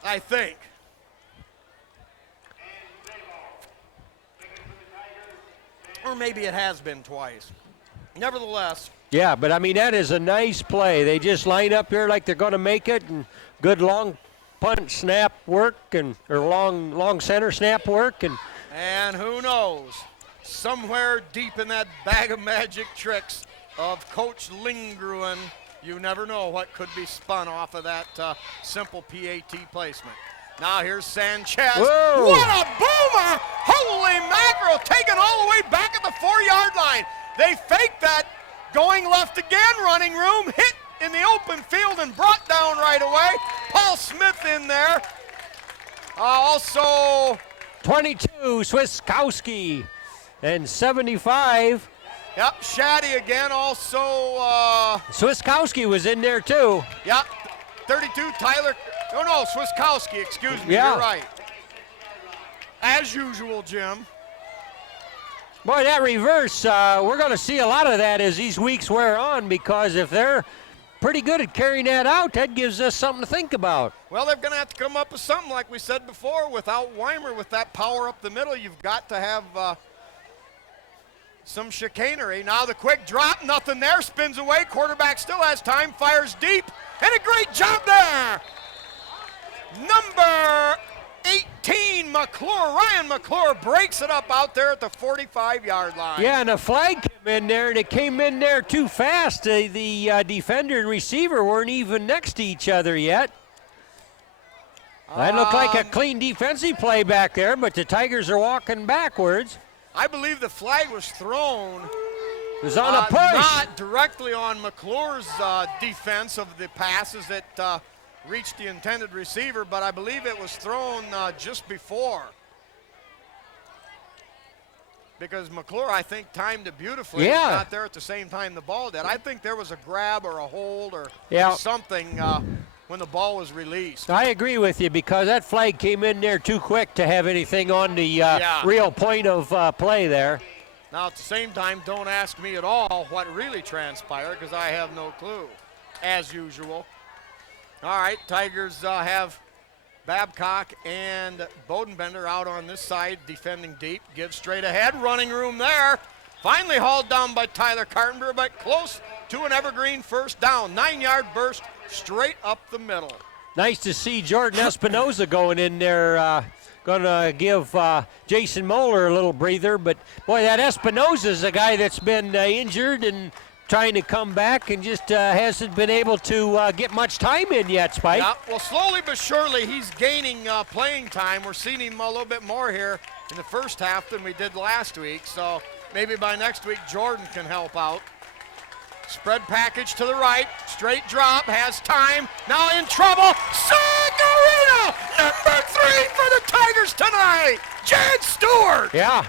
I think. Or maybe it has been twice. Nevertheless. Yeah, but I mean, that is a nice play. They just line up here like they're going to make it, and good long punt snap work or long center snap work. And who knows, somewhere deep in that bag of magic tricks of Coach Lindgren, you never know what could be spun off of that simple PAT placement. Now here's Sanchez. Whoa. What a boomer! Holy mackerel, taken all the way back at the 4-yard line. They faked that, going left again, running room, hit in the open field and brought down right away. Paul Smith in there. Also 22, Swiskowski, and 75. Yep, Shaddy again. Also, Swiskowski was in there too. Yep, 32, Tyler. No, Swiskowski, excuse me. Yeah. You're right. As usual, Jim. Boy, that reverse, we're going to see a lot of that as these weeks wear on, because if they're pretty good at carrying that out, that gives us something to think about. Well, they're going to have to come up with something, like we said before. Without Weimer, with that power up the middle, you've got to have some chicanery. Now the quick drop, nothing there, spins away. Quarterback still has time, fires deep, and a great job there. Number 18, McClure. Ryan McClure breaks it up out there at the 45-yard line. Yeah, and a flag came in there, and it came in there too fast. The defender and receiver weren't even next to each other yet. That looked like a clean defensive play back there, but the Tigers are walking backwards. I believe the flag was thrown. It was on a push. Not directly on McClure's defense of the passes that reached the intended receiver, but I believe it was thrown just before. Because McClure, I think, timed it beautifully. Yeah. Got there at the same time the ball did. I think there was a grab or a hold or something when the ball was released. I agree with you, because that flag came in there too quick to have anything on the real point of play there. Now, at the same time, don't ask me at all what really transpired, because I have no clue, as usual. All right, Tigers have Babcock and Bodenbender out on this side, defending deep. Gives straight ahead, running room there. Finally hauled down by Tyler Carpenter, but close to an Evergreen first down. 9-yard burst straight up the middle. Nice to see Jordan Espinoza going in there, going to give Jason Moeller a little breather. But, boy, that Espinoza's a guy that's been injured and trying to come back and just hasn't been able to get much time in yet, Spike. Yeah, well, slowly but surely he's gaining playing time. We're seeing him a little bit more here in the first half than we did last week. So maybe by next week Jordan can help out. Spread package to the right, straight drop, has time, now in trouble. Sagarino, number 3 for the Tigers tonight, Jan Stewart. Yeah,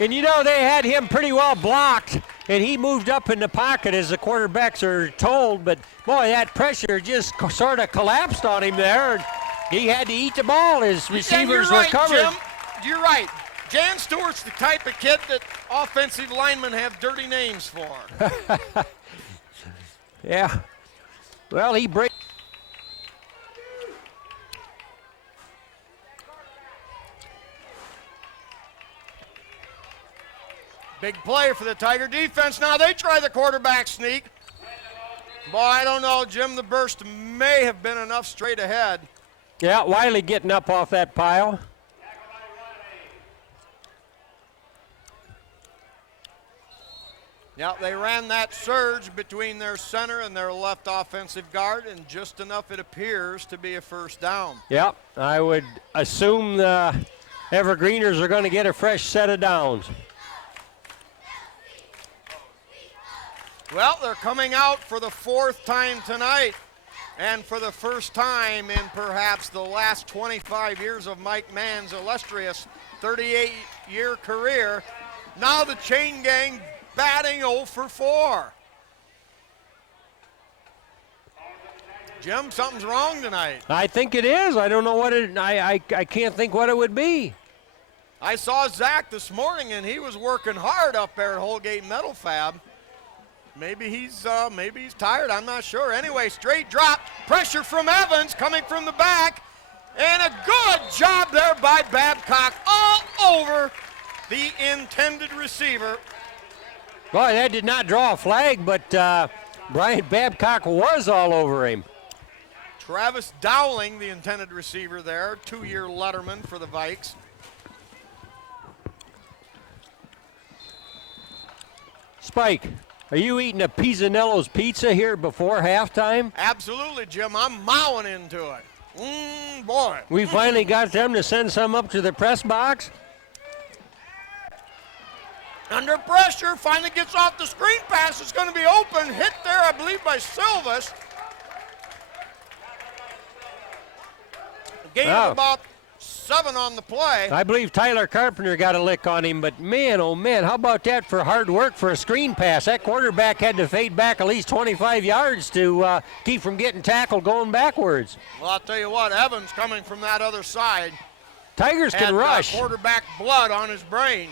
and you know they had him pretty well blocked, and he moved up in the pocket as the quarterbacks are told, but boy, that pressure just sort of collapsed on him there, and he had to eat the ball. His receivers were covered. Jim, you're right. Jan Stewart's the type of kid that offensive linemen have dirty names for. Yeah. Well, he breaks. Big play for the Tiger defense. Now they try the quarterback sneak. Boy, I don't know, Jim. The burst may have been enough straight ahead. Yeah, Wiley getting up off that pile. Yeah, they ran that surge between their center and their left offensive guard, and just enough, it appears, to be a first down. Yep, I would assume the Evergreeners are going to get a fresh set of downs. Well, they're coming out for the 4th time tonight, and for the first time in perhaps the last 25 years of Mike Mann's illustrious 38-year career. Now the chain gang batting 0 for 4. Jim, something's wrong tonight. I think it is. I don't know what it. I can't think what it would be. I saw Zach this morning, and he was working hard up there at Holgate Metal Fab. Maybe he's tired. I'm not sure. Anyway, straight drop, pressure from Evans coming from the back, and a good job there by Babcock all over the intended receiver. Boy, that did not draw a flag, but Brian Babcock was all over him. Travis Dowling, the intended receiver there, 2-year letterman for the Vikes. Spike, are you eating a Pizzanello's pizza here before halftime? Absolutely, Jim. I'm mowing into it. Boy. We finally got them to send some up to the press box. Under pressure, finally gets off the screen pass. It's going to be open. Hit there, I believe, by Silvas. Gain of about 7 on the play. I believe Tyler Carpenter got a lick on him, but man, oh man, how about that for hard work for a screen pass? That quarterback had to fade back at least 25 yards to keep from getting tackled going backwards. Well, I'll tell you what, Evans coming from that other side. Tigers can rush. Quarterback blood on his brain.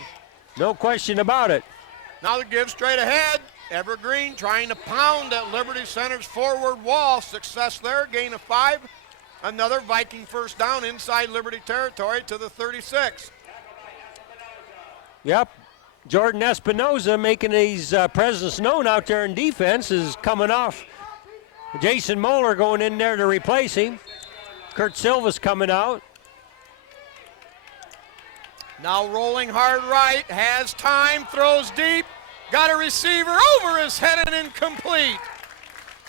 No question about it. Now the give straight ahead. Evergreen trying to pound at Liberty Center's forward wall. Success there, gain of 5. Another Viking first down inside Liberty territory to the 36. Yep. Jordan Espinoza making his presence known out there in defense is coming off. Jason Moeller going in there to replace him. Kurt Silva's coming out. Now rolling hard right, has time, throws deep, got a receiver over his head and incomplete.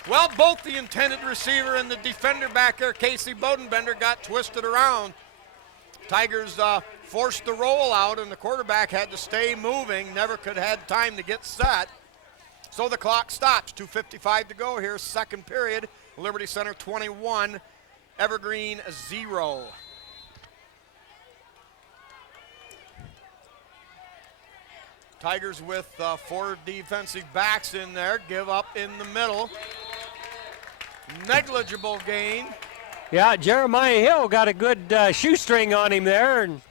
Well, both the intended receiver and the defender back there, Casey Bodenbender, got twisted around. Tigers forced the roll out, and the quarterback had to stay moving, never could have had time to get set. So the clock stops, 2:55 to go here, second period. Liberty Center 21, Evergreen 0. Tigers with 4 defensive backs in there, give up in the middle. Negligible gain. Yeah, Jeremiah Hill got a good shoestring on him there. And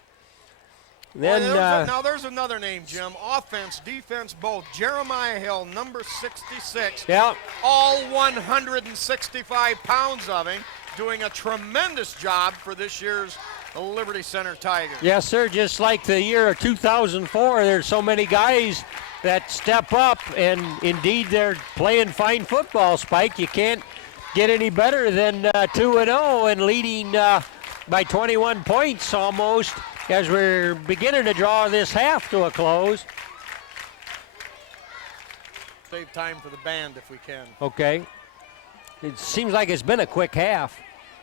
then now there's another name, Jim. Offense, defense, both. Jeremiah Hill, number 66. Yeah. All 165 pounds of him, doing a tremendous job for this year's Liberty Center Tigers. Yes, sir. Just like the year of 2004, there's so many guys that step up, and indeed they're playing fine football, Spike. You can't get any better than 2-0 and leading by 21 points almost as we're beginning to draw this half to a close. Save time for the band if we can. Okay. It seems like it's been a quick half.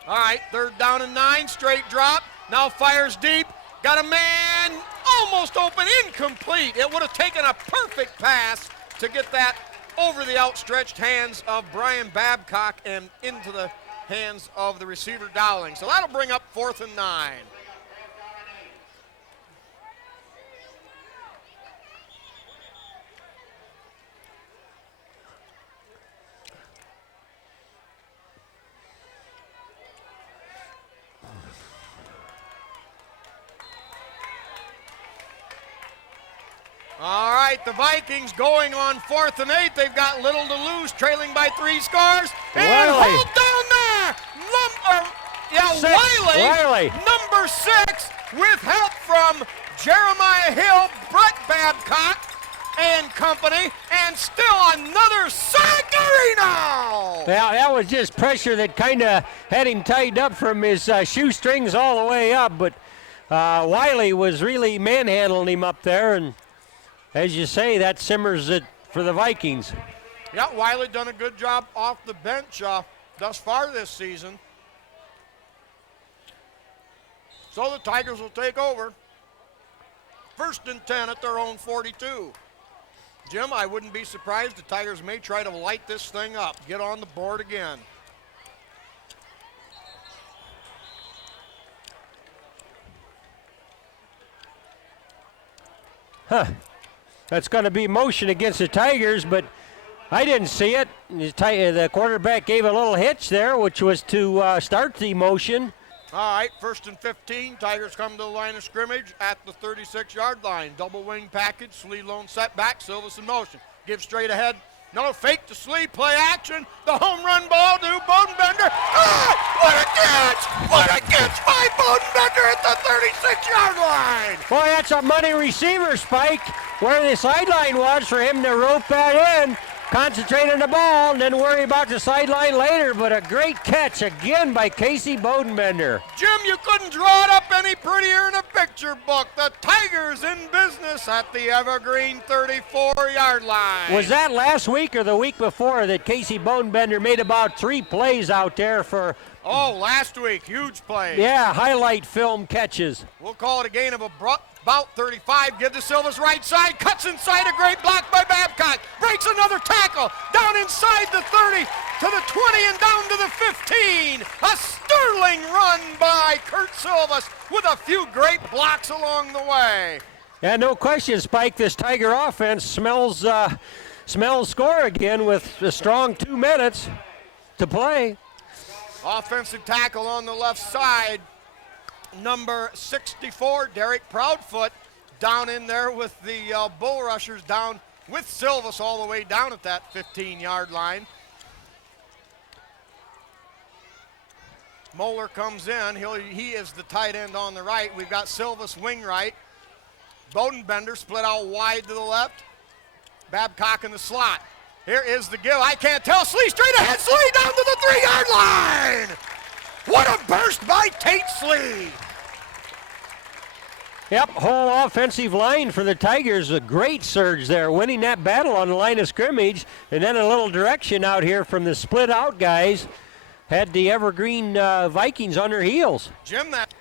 All right, 3rd down and 9, straight drop. Now fires deep. Got a man almost open, incomplete. It would have taken a perfect pass to get that over the outstretched hands of Brian Babcock and into the hands of the receiver Dowling. So that'll bring up 4th and 9. All right, the Vikings going on 4th and 8. They've got little to lose, trailing by 3 scores. And hold down there. Wiley, number 6, with help from Jeremiah Hill, Brett Babcock, and company, and still another sack. Garino! Yeah, that was just pressure that kind of had him tied up from his shoestrings all the way up, but Wiley was really manhandling him up there, and as you say, that simmers it for the Vikings. Yeah, Wiley done a good job off the bench thus far this season. So the Tigers will take over. 1st and 10 at their own 42. Jim, I wouldn't be surprised the Tigers may try to light this thing up, get on the board again. Huh. That's going to be motion against the Tigers, but I didn't see it. The quarterback gave a little hitch there, which was to start the motion. All right, 1st and 15. Tigers come to the line of scrimmage at the 36-yard line. Double wing package, Slee lone setback, Silvas in motion. Give straight ahead. No, fake to Slee, play action. The home run ball to Bodenbender. Ah, what a catch! What a catch by Bodenbender at the 36-yard line! Boy, that's a money receiver, Spike. Where the sideline was for him to rope that in. concentrate on the ball and then worry about the sideline later, but a great catch again by Casey Bodenbender. Jim, you couldn't draw it up any prettier in a picture book. The Tigers in business at the Evergreen 34-yard line. Was that last week or the week before that Casey Bodenbender made about 3 plays out there for... Oh, last week, huge play. Yeah, highlight film catches. We'll call it a gain of about 35. Give to Silva's right side. Cuts inside, a great block by Babcock. Breaks another tackle. Down inside the 30 to the 20 and down to the 15. A sterling run by Kurt Silvas with a few great blocks along the way. Yeah, no question, Spike. This Tiger offense smells score again with a strong 2 minutes to play. Offensive tackle on the left side. Number 64, Derek Proudfoot, down in there with the Bull Rushers, down with Silvas all the way down at that 15-yard line. Moeller comes in. He is the tight end on the right. We've got Silvas wing right. Bodenbender split out wide to the left. Babcock in the slot. Here is the give. I can't tell. Slee straight ahead. Slee down to the 3-yard line. What a burst by Tate Slee. Yep, whole offensive line for the Tigers. A great surge there, winning that battle on the line of scrimmage. And then a little direction out here from the split out guys. Had the Evergreen Vikings on their heels. Jim, that.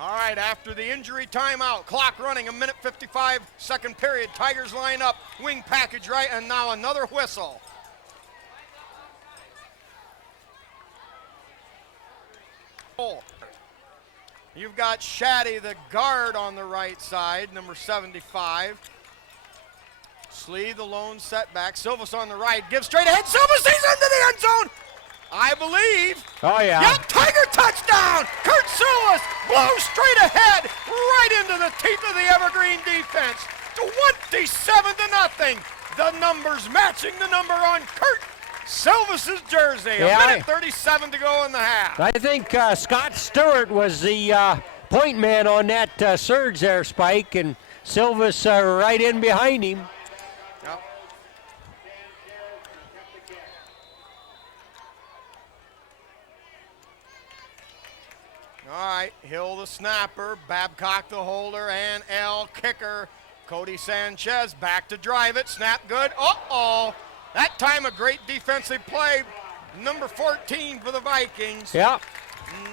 All right, after the injury timeout, clock running, 1:55, second period. Tigers line up, wing package right, and now another whistle. You've got Shaddy, the guard, on the right side, number 75. Slee, the lone setback. Silvas on the right, gives straight ahead. Silvas, he's into the end zone. I believe. Oh, yeah. Yep, Tiger touchdown. Kurt Silvas blows straight ahead, right into the teeth of the Evergreen defense. 27-0. The numbers matching the number on Kurt Silvas' jersey. Yeah, 1:37 to go in the half. I think Scott Stewart was the point man on that surge there, Spike, and Silvas right in behind him. Yep. All right, Hill the snapper, Babcock the holder, and L kicker. Cody Sanchez back to drive it, snap good. Uh-oh, that time a great defensive play. Number 14 for the Vikings. Yeah.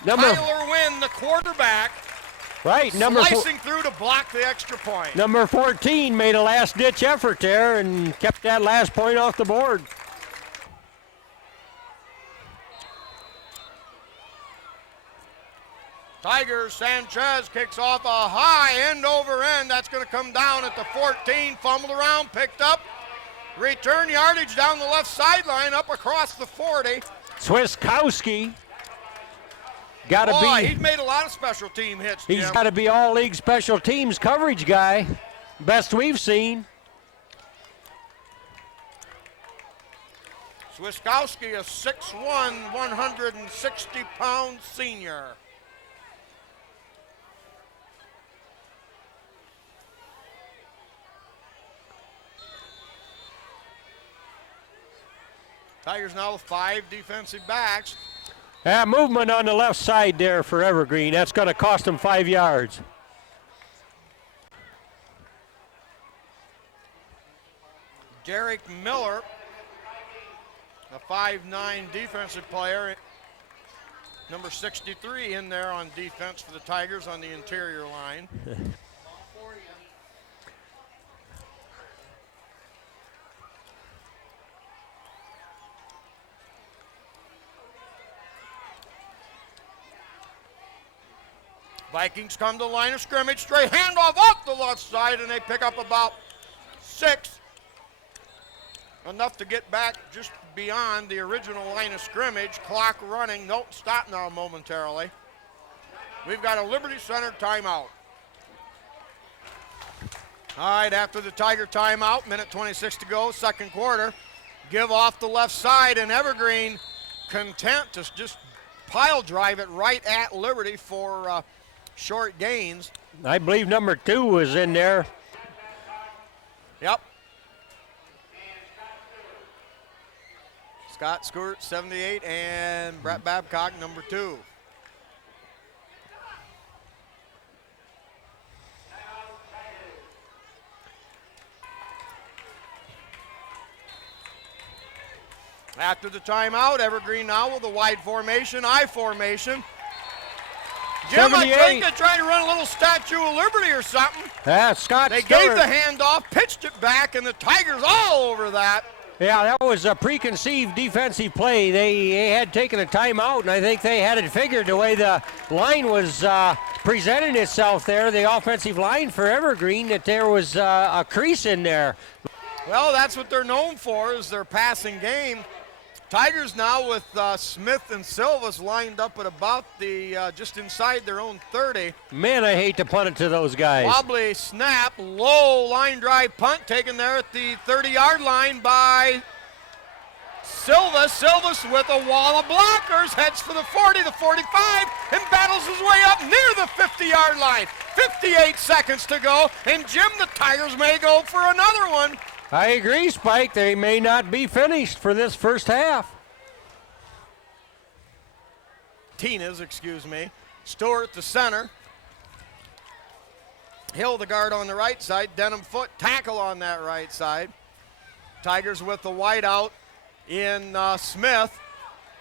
Tyler Wynn, the quarterback, right, slicing through to block the extra point. Number 14 made a last-ditch effort there and kept that last point off the board. Tigers, Sanchez kicks off a high end over end. That's going to come down at the 14. Fumbled around, picked up. Return yardage down the left sideline, up across the 40. Swiskowski got to be. He's made a lot of special team hits, Jim. He's got to be all-league special teams coverage guy. Best we've seen. Swiskowski, a 6'1", 160-pound senior. Tigers now with 5 defensive backs. Movement on the left side there for Evergreen. That's going to cost them 5 yards. Derek Miller, a 5'9" defensive player. Number 63 in there on defense for the Tigers on the interior line. Vikings come to the line of scrimmage, straight handoff off the left side, and they pick up about 6. Enough to get back just beyond the original line of scrimmage. Clock running. Nope, stop now momentarily. We've got a Liberty Center timeout. All right, after the Tiger timeout, minute 26 to go, second quarter. Give off the left side, and Evergreen content to just pile drive it right at Liberty for short gains. I believe number 2 was in there. Yep. Scott Stewart, 78, and Brett Babcock, number 2. After the timeout, Evergreen now with a wide formation, I formation. Jim, I think they're trying to run a little Statue of Liberty or something. Yeah, Scott They Stewart. gave the handoff, pitched it back, and the Tigers all over that. Yeah, that was a preconceived defensive play. They had taken a timeout, and I think they had it figured the way the line was presenting itself there, the offensive line for Evergreen, that there was a crease in there. Well, that's what they're known for, is their passing game. Tigers now with Smith and Silvas lined up at about the just inside their own 30. Man, I hate to punt it to those guys. Wobbly snap, low line drive punt taken there at the 30-yard line by Silvas. Silvas with a wall of blockers, heads for the 40, the 45, and battles his way up near the 50-yard line. 58 seconds to go, and Jim, the Tigers may go for another one. I agree, Spike. They may not be finished for this first half. Tina's, excuse me. Stewart to center. Hill, the guard on the right side. Denham foot tackle on that right side. Tigers with the wide out in Smith.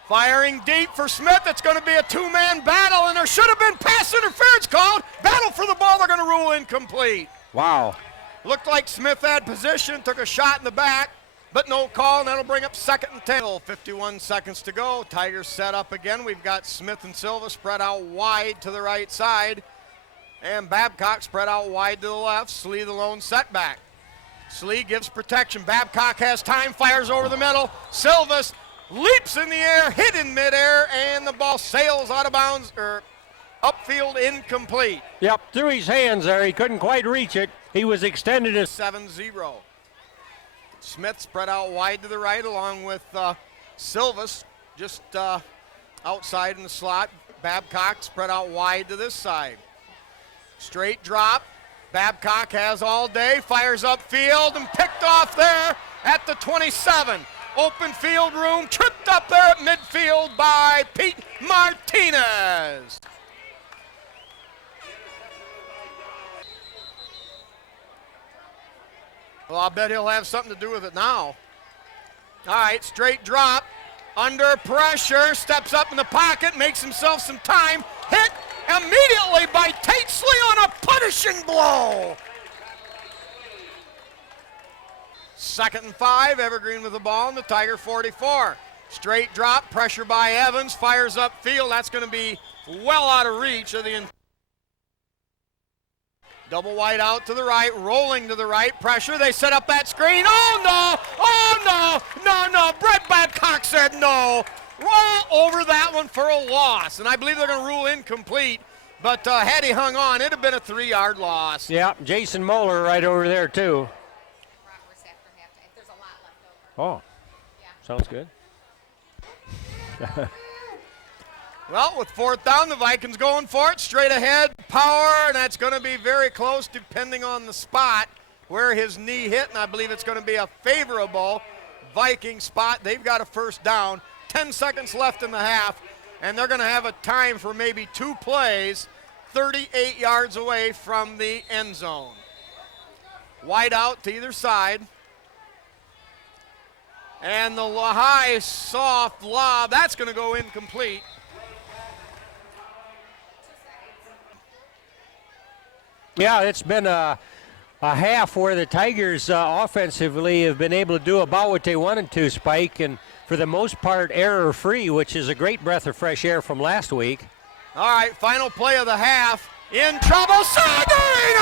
Firing deep for Smith. It's going to be a two-man battle, and there should have been pass interference called. Battle for the ball. They're going to rule incomplete. Wow. Looked like Smith had position, took a shot in the back, but no call, and that'll bring up 2nd and 10. 51 seconds to go. Tigers set up again. We've got Smith and Silva spread out wide to the right side, and Babcock spread out wide to the left. Slee the lone setback. Slee gives protection. Babcock has time, fires over the middle. Silvas leaps in the air, hit in midair, and the ball sails out of bounds, or upfield incomplete. Yep, through his hands there. He couldn't quite reach it. He was extended as 7-0. Smith spread out wide to the right along with Silvas just outside in the slot. Babcock spread out wide to this side. Straight drop. Babcock has all day, fires upfield and picked off there at the 27. Open field room, tripped up there at midfield by Pete Martinez. Well, I bet he'll have something to do with it now. All right, straight drop. Under pressure, steps up in the pocket, makes himself some time. Hit immediately by Tate Slee on a punishing blow. 2nd and 5, Evergreen with the ball in the Tiger 44. Straight drop, pressure by Evans, fires upfield. That's going to be well out of reach of the double wide out to the right, rolling to the right, pressure. They set up that screen. Oh, no! Oh, no! Brett Babcock said no. Roll over that one for a loss. And I believe they're going to rule incomplete. But had he hung on, it'd have been a 3-yard loss. Yeah, Jason Moeller right over there, too. Oh, sounds good. Well, with 4th down, the Vikings going for it. Straight ahead, power, and that's going to be very close depending on the spot where his knee hit, and I believe it's going to be a favorable Viking spot. They've got a first down. 10 seconds left in the half, and they're going to have a time for maybe 2 plays 38 yards away from the end zone. Wide out to either side. And the high, soft lob, that's going to go incomplete. Yeah, it's been a half where the Tigers offensively have been able to do about what they wanted to, Spike, and for the most part error-free, which is a great breath of fresh air from last week. All right, final play of the half. In trouble, Sagarino!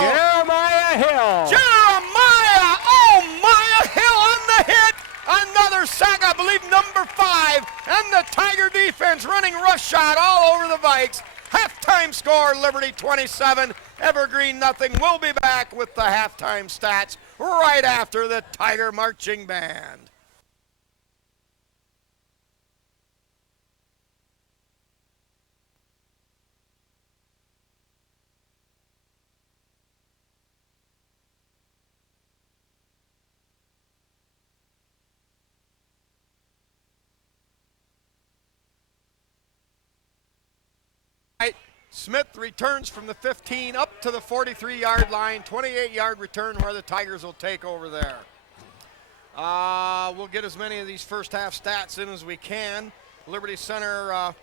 Jeremiah Hill. Jeremiah, oh, Maya Hill on the hit. Another sack, I believe number 5. And the Tiger defense running rush shot all over the Vikes. Halftime score, Liberty 27, Evergreen nothing. We'll be back with the halftime stats right after the Tiger Marching Band. Smith returns from the 15 up to the 43-yard line, 28-yard return where the Tigers will take over there. We'll get as many of these first half stats in as we can. Liberty Center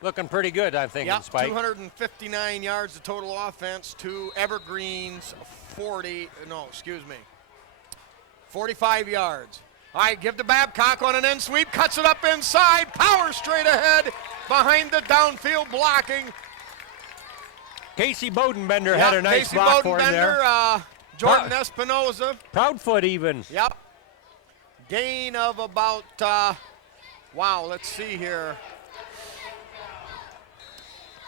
looking pretty good, I think, Spike. 259 yards of total offense to Evergreen's 45 yards. All right, give to Babcock on an end sweep, cuts it up inside, power straight ahead behind the downfield blocking. Casey Bodenbender had a nice Casey block for him there. Jordan Espinoza. Proudfoot even. Yep. Gain of about, let's see here.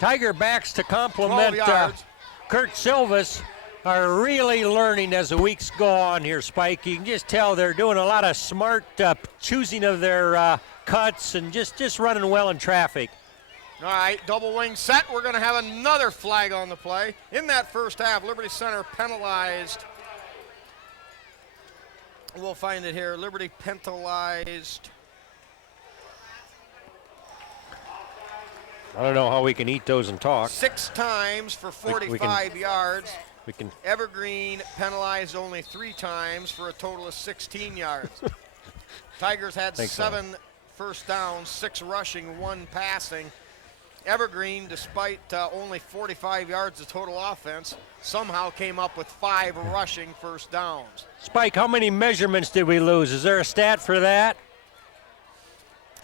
Tiger backs to compliment 12 yards. Kurt Silvas are really learning as the weeks go on here, Spike. You can just tell they're doing a lot of smart choosing of their cuts and just running well in traffic. All right, double wing set. We're going to have another flag on the play. In that first half, Liberty Center penalized. We'll find it here. Liberty penalized. I don't know how we can eat those and talk. 6 times for 45 yards. We can. Evergreen penalized only 3 times for a total of 16 yards. Tigers had 7 first downs, 6 rushing, 1 passing. Evergreen, despite only 45 yards of total offense, somehow came up with 5 rushing first downs. Spike, how many measurements did we lose? Is there a stat for that?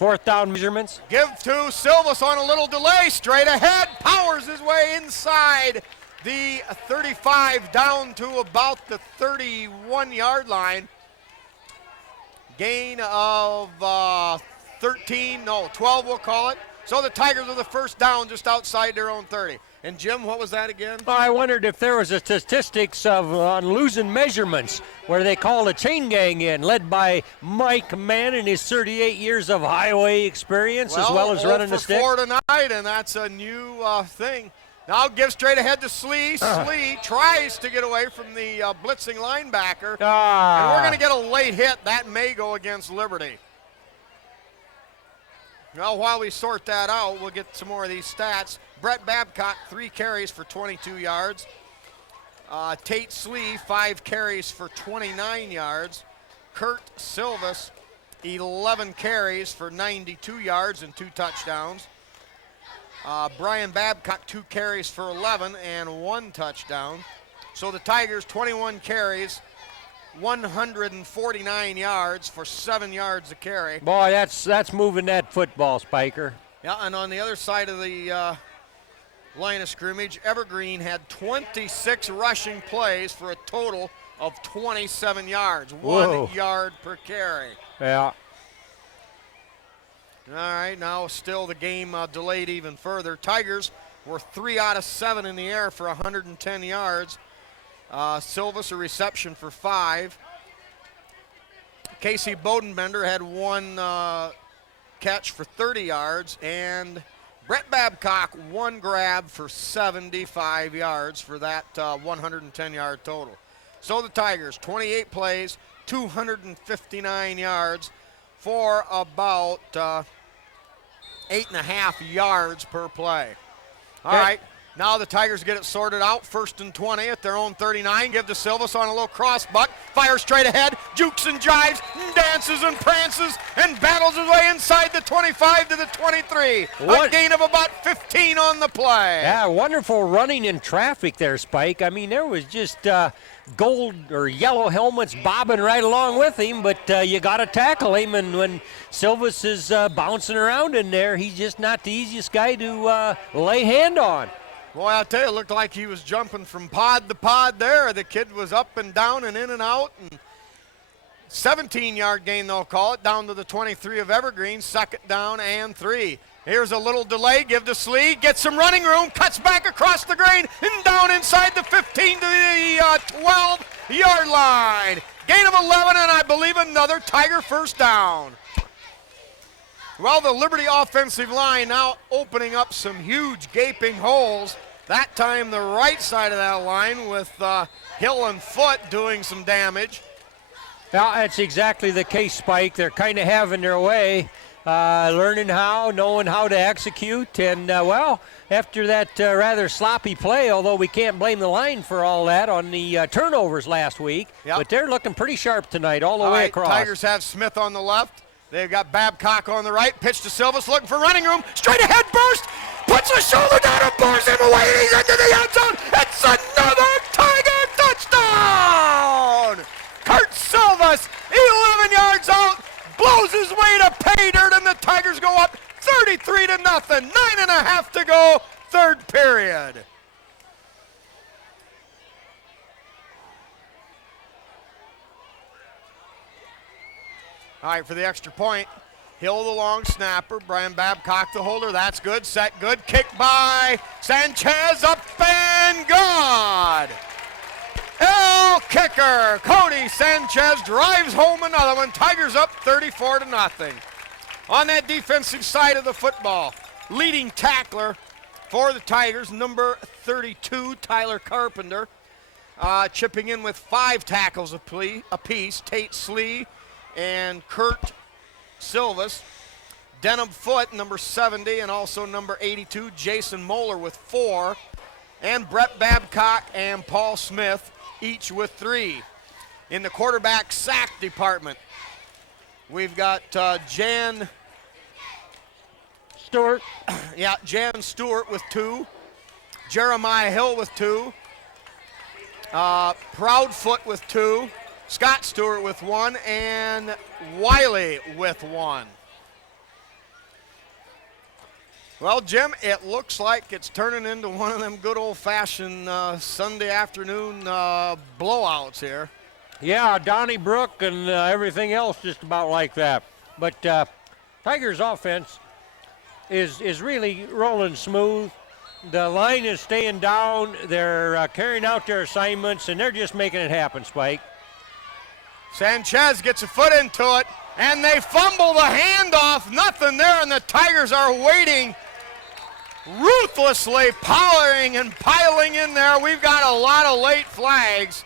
4th down measurements? Give to Silvas on a little delay, straight ahead, powers his way inside the 35 down to about the 31-yard line. Gain of 12 we'll call it. So the Tigers are the first down just outside their own 30. And Jim, what was that again? I wondered if there was a statistics of losing measurements where they called a chain gang in, led by Mike Mann and his 38 years of highway experience, as well as running the stick. 4 tonight, and that's a new thing. Now give straight ahead to Slee. Slee tries to get away from the blitzing linebacker. And we're going to get a late hit. That may go against Liberty. Well, while we sort that out, we'll get some more of these stats. Brett Babcock, 3 carries for 22 yards. Tate Slee, 5 carries for 29 yards. Kurt Silvas, 11 carries for 92 yards and 2 touchdowns. Brian Babcock, 2 carries for 11 and 1 touchdown. So the Tigers, 21 carries, 149 yards for 7 yards a carry. Boy, that's moving that football, Spiker. Yeah, and on the other side of the line of scrimmage, Evergreen had 26 rushing plays for a total of 27 yards. Whoa. 1 yard per carry. Yeah. All right, now still the game delayed even further. Tigers were 3 out of 7 in the air for 110 yards. Silvas a reception for 5. Casey Bodenbender had 1 catch for 30 yards, and Brett Babcock 1 grab for 75 yards for that 110-yard total. So the Tigers, 28 plays, 259 yards for about 8.5 yards per play. All right. Now the Tigers get it sorted out. 1st and 20 at their own 39. Give to Silvas on a little cross buck. Fires straight ahead. Jukes and jives. And dances and prances. And battles his way inside the 25 to the 23. A gain of about 15 on the play. Yeah, wonderful running in traffic there, Spike. I mean, there was just gold or yellow helmets bobbing right along with him, but you got to tackle him. And when Silvas is bouncing around in there, he's just not the easiest guy to lay hand on. Boy, I'll tell you, it looked like he was jumping from pod to pod there. The kid was up and down and in and out. And 17-yard gain, they'll call it, down to the 23 of Evergreen. 2nd down and 3. Here's a little delay. Give to Slee. Gets some running room. Cuts back across the grain and down inside the 15 to the 12-yard line. Gain of 11 and I believe another Tiger first down. Well, the Liberty offensive line now opening up some huge gaping holes. That time the right side of that line with Hill and Foot doing some damage. Well, that's exactly the case, Spike. They're kind of having their way. learning how, knowing how to execute. And, well, after that rather sloppy play, although we can't blame the line for all that on the turnovers last week, but they're looking pretty sharp tonight all the way across. Tigers have Smith on the left. They've got Babcock on the right. Pitch to Silvas, looking for running room. Straight ahead burst. Puts the shoulder down and bores him away. He's into the end zone. It's another Tiger touchdown. Kurt Silvas, 11 yards out, blows his way to pay dirt, and the Tigers go up 33-0. 9.5 to go, third period. All right, for the extra point, Hill the long snapper, Brian Babcock the holder. That's good, set good. Kick by Sanchez, up and gone. El kicker, Cody Sanchez drives home another one. Tigers up 34-0. On that defensive side of the football, leading tackler for the Tigers, number 32, Tyler Carpenter, chipping in with 5 tackles apiece. Tate Slee and Kurt Silvas. Denham Foot, number 70, and also number 82, Jason Moeller with 4. And Brett Babcock and Paul Smith, each with 3. In the quarterback sack department, we've got Jan Stewart. Jan Stewart with 2. Jeremiah Hill with 2. Proudfoot with 2. Scott Stewart with 1, and Wiley with 1. Well, Jim, it looks like it's turning into one of them good old-fashioned Sunday afternoon blowouts here. Yeah, Donnybrook and everything else just about like that. But Tigers' offense is really rolling smooth. The line is staying down. They're carrying out their assignments, and they're just making it happen, Spike. Sanchez gets a foot into it, and they fumble the handoff. Nothing there, and the Tigers are waiting, ruthlessly powering and piling in there. We've got a lot of late flags.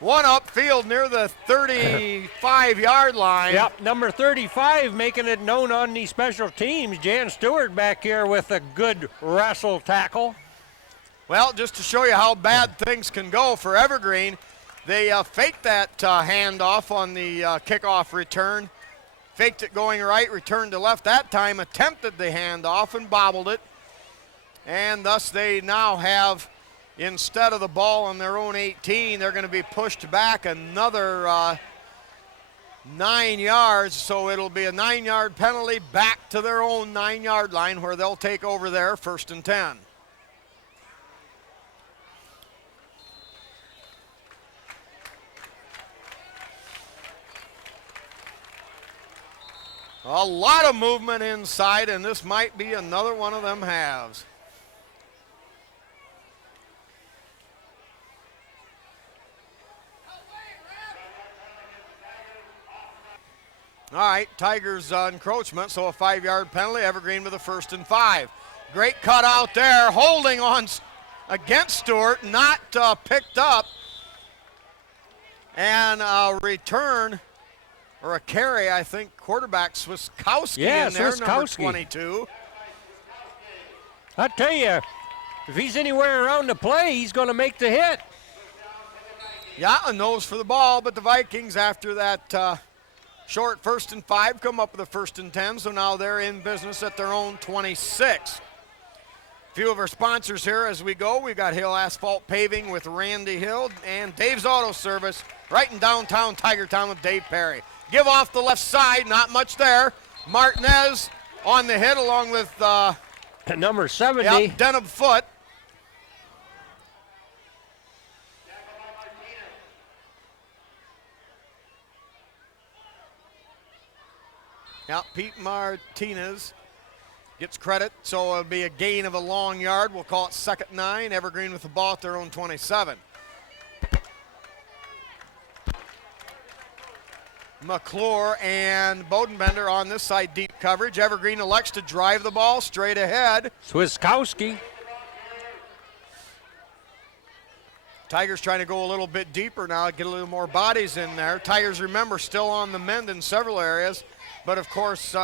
One upfield near the 35-yard line. Yep, number 35 making it known on these special teams. Jan Stewart back here with a good wrestle tackle. Well, just to show you how bad things can go for Evergreen, they faked that handoff on the kickoff return. Faked it going right, returned to left. That time attempted the handoff and bobbled it. And thus they now have, instead of the ball on their own 18, they're going to be pushed back another 9 yards. So it'll be a 9-yard penalty back to their own 9-yard line where they'll take over there, 1st and 10. A lot of movement inside, and this might be another one of them halves. All right, Tigers encroachment, so a 5-yard penalty. Evergreen with a 1st and 5. Great cut out there, holding on against Stewart, not picked up. And a return, or a carry, I think, quarterback Swiskowski in there, number 22. I tell you, if he's anywhere around the play, he's going to make the hit. Yeah, a nose for the ball, but the Vikings, after that short 1st and 5, come up with a 1st and 10, so now they're in business at their own 26. A few of our sponsors here as we go. We've got Hill Asphalt Paving with Randy Hill and Dave's Auto Service right in downtown Tigertown with Dave Perry. Give off the left side, not much there. Martinez on the hit along with number 70. Denham Foot. Yeah, Pete Martinez gets credit, so it'll be a gain of a long yard. We'll call it 2nd 9. Evergreen with the ball at their own 27. McClure and Bodenbender on this side, deep coverage. Evergreen elects to drive the ball straight ahead. Swiskowski. Tigers trying to go a little bit deeper now, get a little more bodies in there. Tigers, remember, still on the mend in several areas. But, of course,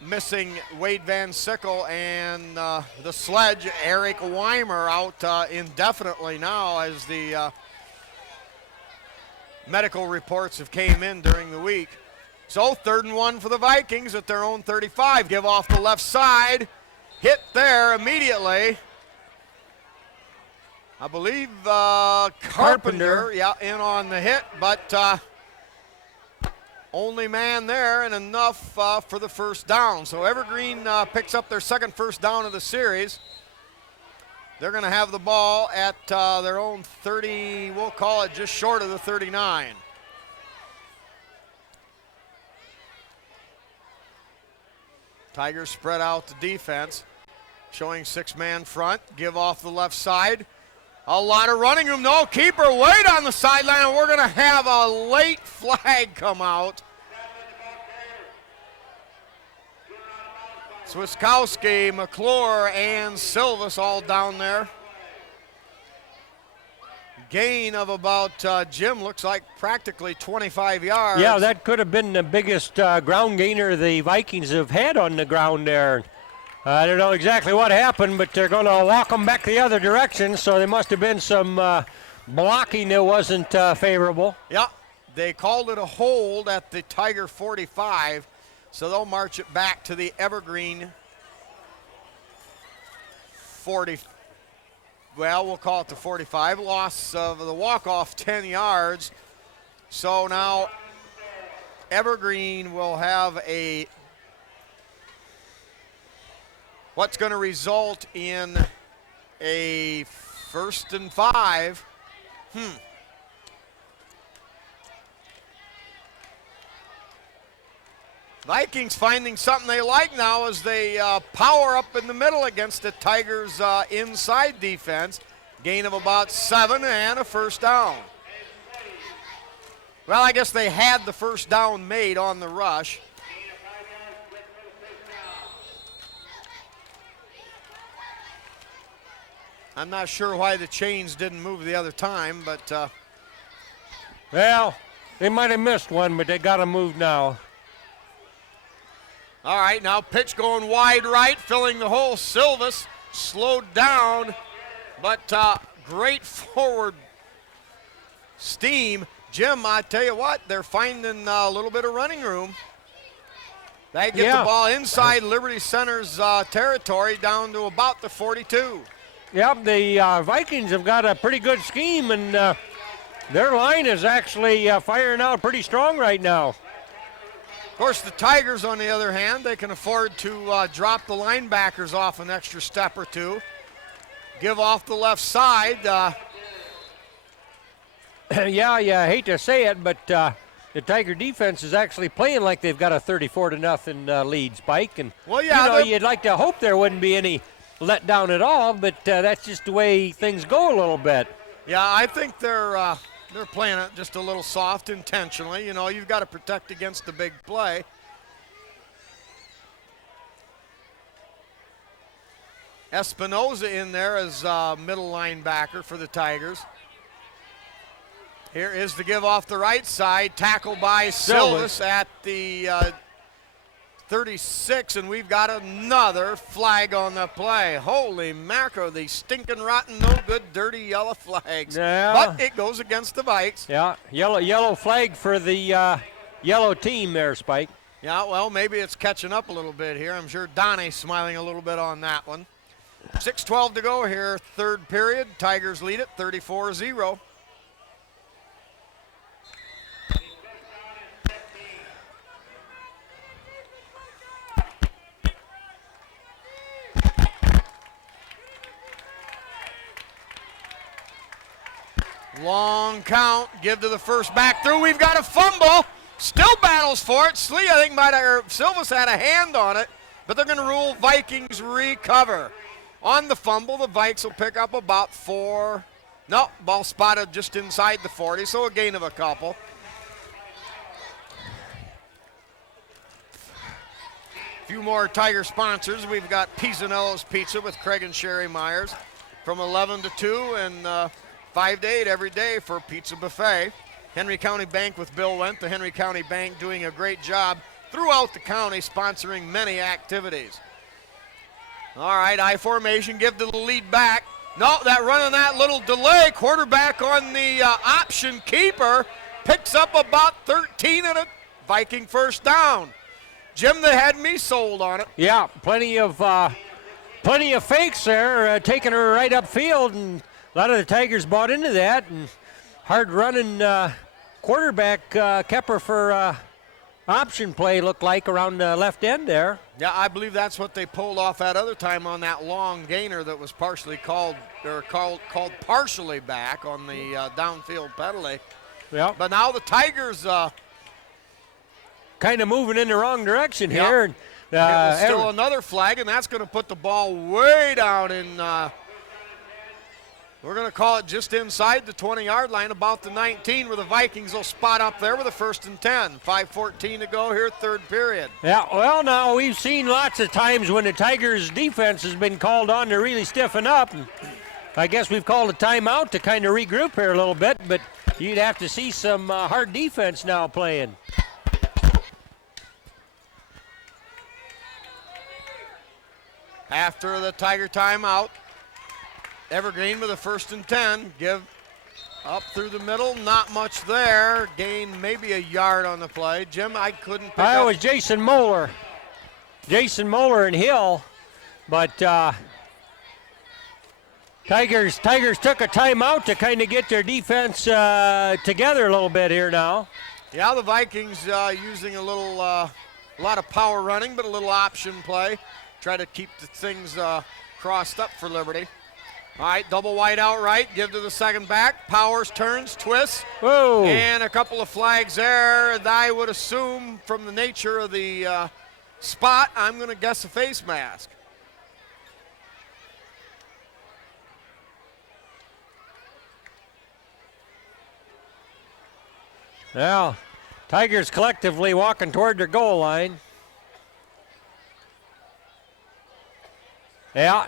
missing Wade Van Sickle and the sledge, Eric Weimer, out indefinitely now as the medical reports have came in during the week. So 3rd and 1 for the Vikings at their own 35. Give off the left side. Hit there immediately. I believe Carpenter, yeah, in on the hit, but only man there and enough for the first down. So Evergreen picks up their second first down of the series. They're going to have the ball at their own 30, we'll call it just short of the 39. Tigers spread out the defense, showing 6-man front. Give off the left side. A lot of running room. No, keeper wait on the sideline, and we're going to have a late flag come out. Swiskowski, McClure, and Silvis all down there. Gain of about, Jim, looks like practically 25 yards. Yeah, that could have been the biggest ground gainer the Vikings have had on the ground there. I don't know exactly what happened, but they're going to walk them back the other direction, so there must have been some blocking that wasn't favorable. Yeah, they called it a hold at the Tiger 45, so they'll march it back to the Evergreen 40. Well, we'll call it the 45. Loss of the walk-off 10 yards. So now Evergreen will have a what's going to result in a 1st and 5. Vikings finding something they like now as they power up in the middle against the Tigers' inside defense. Gain of about 7 and a first down. Well, I guess they had the first down made on the rush. I'm not sure why the chains didn't move the other time, but well, they might have missed one, but they got to move now. All right, now pitch going wide right, filling the hole. Silvis slowed down, but great forward steam. Jim, I tell you what, they're finding a little bit of running room. They get the ball inside Liberty Center's territory down to about the 42. Yep, the Vikings have got a pretty good scheme, and their line is actually firing out pretty strong right now. Of course, the Tigers, on the other hand, they can afford to drop the linebackers off an extra step or two. Give off the left side. Yeah, I hate to say it, but the Tiger defense is actually playing like they've got a 34-0 lead, Spike. And well, yeah, you'd like to hope there wouldn't be any letdown at all, but that's just the way things go a little bit. Yeah, I think they're playing it just a little soft intentionally. You know, you've got to protect against the big play. Espinoza in there as middle linebacker for the Tigers. Here is the give off the right side. Tackle by Silvis at the 36, and we've got another flag on the play. Holy macro, the stinking rotten, no good, dirty yellow flags. Yeah. But it goes against the Vikes. Yeah, yellow flag for the yellow team there, Spike. Yeah, well, maybe it's catching up a little bit here. I'm sure Donnie's smiling a little bit on that one. 6:12 to go here, third period. Tigers lead it 34-0. Long count, give to the first back through. We've got a fumble. Still battles for it. Slee, I think, Silvis had a hand on it, but they're going to rule Vikings recover. On the fumble, the Vikes will pick up about 4. No, ball spotted just inside the 40, so a gain of a couple. A few more Tiger sponsors. We've got Pisanello's Pizza with Craig and Sherry Myers from 11 to 2 and 5 to 8 every day for Pizza Buffet. Henry County Bank with Bill Wendt. The Henry County Bank doing a great job throughout the county, sponsoring many activities. All right, I formation, give to the lead back. No, that running that little delay, quarterback on the option keeper, picks up about 13 and a Viking first down. Jim, they had me sold on it. Yeah, plenty of fakes there, taking her right upfield, and a lot of the Tigers bought into that. And hard running quarterback kept her for option play, looked like around the left end there. Yeah, I believe that's what they pulled off that other time on that long gainer that was partially called partially back on the downfield penalty. Yeah. But now the Tigers kind of moving in the wrong direction here. And, still another flag, and that's going to put the ball way down in, we're going to call it just inside the 20-yard line, about the 19, where the Vikings will spot up there with a 1st and 10. 5:14 to go here, third period. Yeah, well, now we've seen lots of times when the Tigers' defense has been called on to really stiffen up. And I guess we've called a timeout to kind of regroup here a little bit, but you'd have to see some hard defense now playing. After the Tiger timeout, Evergreen with a 1st and 10. Give up through the middle, not much there. Gain maybe a yard on the play. Jim, I couldn't pick up. It was Jason Moeller. Jason Moeller and Hill, but Tigers took a timeout to kind of get their defense together a little bit here now. Yeah, the Vikings using a lot of power running, but a little option play. Try to keep the things crossed up for Liberty. All right, double wide out right, give to the second back. Powers turns, twists. Whoa. And a couple of flags there. And I would assume from the nature of the spot, I'm going to guess a face mask. Now, Tigers collectively walking toward their goal line. Yeah,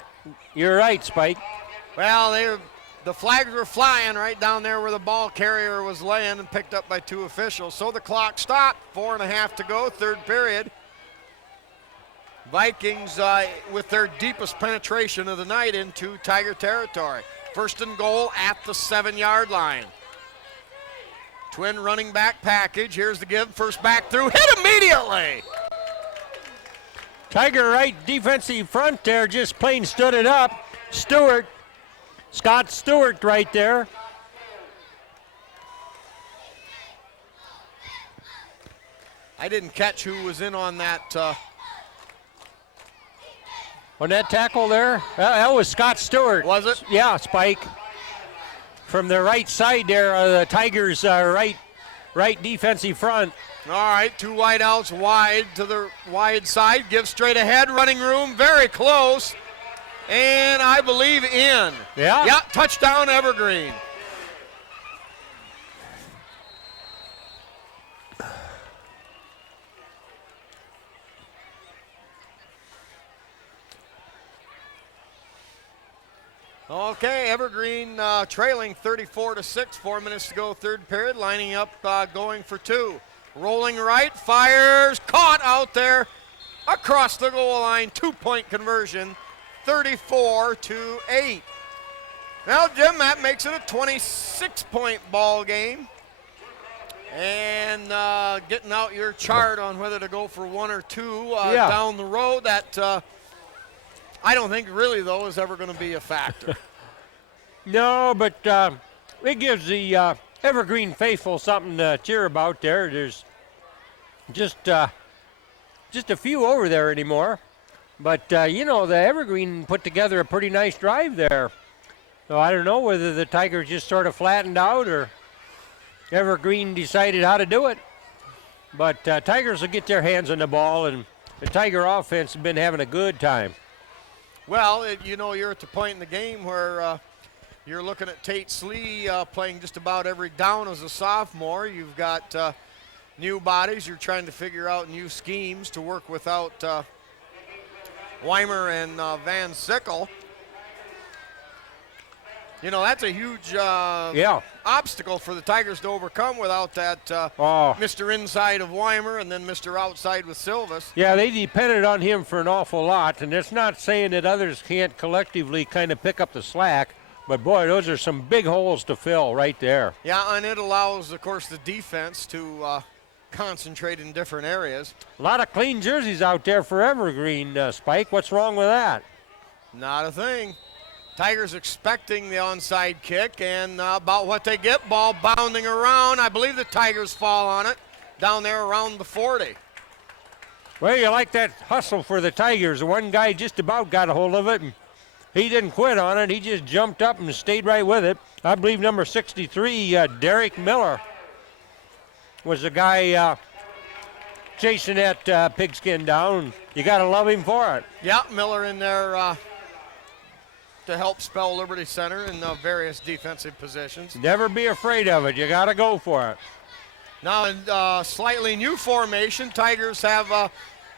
you're right, Spike. Well, the flags were flying right down there where the ball carrier was laying and picked up by 2 officials. So the clock stopped, 4.5 to go, third period. Vikings with their deepest penetration of the night into Tiger territory. 1st and goal at the 7-yard line. Twin running back package. Here's the give. First back through. Hit immediately. Tiger right defensive front there just plain stood it up. Scott Stewart right there. I didn't catch who was in on that. On that tackle there? That was Scott Stewart. Was it? Yeah, Spike. From the right side there, the Tigers' right defensive front. All right, 2 wide outs wide to the wide side. Give straight ahead, running room, very close. And I believe in. Yeah. Yeah, touchdown Evergreen. Okay, Evergreen trailing 34-6, 4 minutes to go, third period, lining up, going for 2. Rolling right, fires, caught out there across the goal line, 2-point conversion, 34-8. Now, Jim, that makes it a 26-point ball game. And getting out your chart on whether to go for 1 or 2 down the road, that I don't think really, though, is ever going to be a factor. No, but it gives the Evergreen faithful something to cheer about there. There's just a few over there anymore. But, the Evergreen put together a pretty nice drive there. So I don't know whether the Tigers just sort of flattened out or Evergreen decided how to do it. But Tigers will get their hands on the ball, and the Tiger offense has been having a good time. Well, you're at the point in the game where you're looking at Tate Slee playing just about every down as a sophomore. You've got new bodies. You're trying to figure out new schemes to work without Weimer and Van Sickle. You know, that's a huge obstacle for the Tigers to overcome without that Mr. Inside of Weimer and then Mr. Outside with Silvas. Yeah, they depended on him for an awful lot, and it's not saying that others can't collectively kind of pick up the slack, but boy, those are some big holes to fill right there. Yeah, and it allows, of course, the defense to concentrate in different areas. A lot of clean jerseys out there for Evergreen, Spike. What's wrong with that? Not a thing. Tigers expecting the onside kick, and about what they get, ball bounding around. I believe the Tigers fall on it down there around the 40. Well, you like that hustle for the Tigers. One guy just about got a hold of it, and he didn't quit on it. He just jumped up and stayed right with it. I believe number 63, Derek Miller, was the guy chasing that pigskin down. You got to love him for it. Yeah, Miller in there to help spell Liberty Center in the various defensive positions. Never be afraid of it. You got to go for it. Now in slightly new formation, Tigers have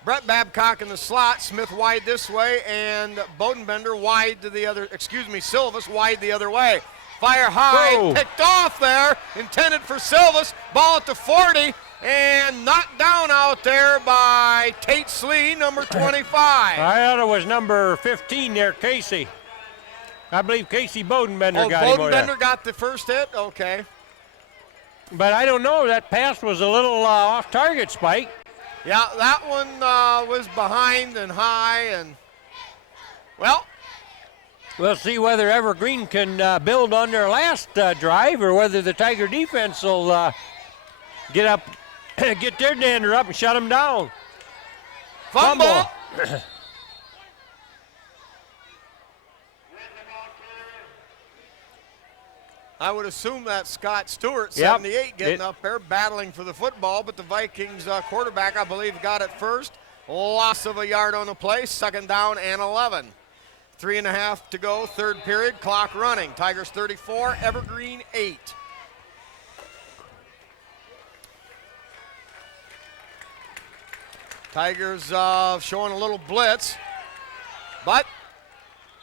Brett Babcock in the slot, Smith wide this way, and Bodenbender wide to the other, Silvas wide the other way. Fire high, Whoa. Picked off there, intended for Silvas, ball at the 40, and knocked down out there by Tate Slee, number 25. I thought it was number 15 there, Casey. I believe Casey Bodenbender got him over there. Bodenbender got the first hit? Okay. But I don't know, that pass was a little off target, Spike. Yeah, that one was behind and high, and, well. We'll see whether Evergreen can build on their last drive or whether the Tiger defense will get up, get their dander up and shut them down. Fumble. I would assume that's Scott Stewart, 78, getting up there, battling for the football, but the Vikings quarterback, I believe, got it first. Loss of a yard on the play, second down and 11. 3.5 to go, third period, clock running. Tigers 34, Evergreen 8. Tigers showing a little blitz, but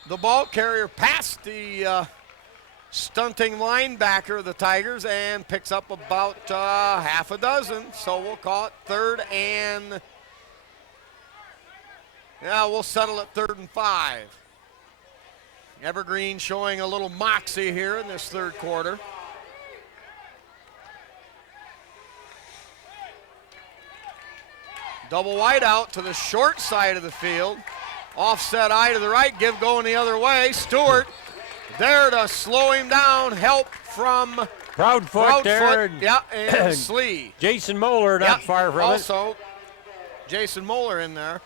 the ball carrier passed the stunting linebacker of the Tigers and picks up about half a dozen. So we'll call it third and, we'll settle at 3rd and 5. Evergreen showing a little moxie here in this third quarter. Double wide out to the short side of the field. Offset eye to the right, give going the other way. Stewart there to slow him down. Help from Proudfoot there. And Slee. Jason Moeller not far from also, Jason Moeller in there.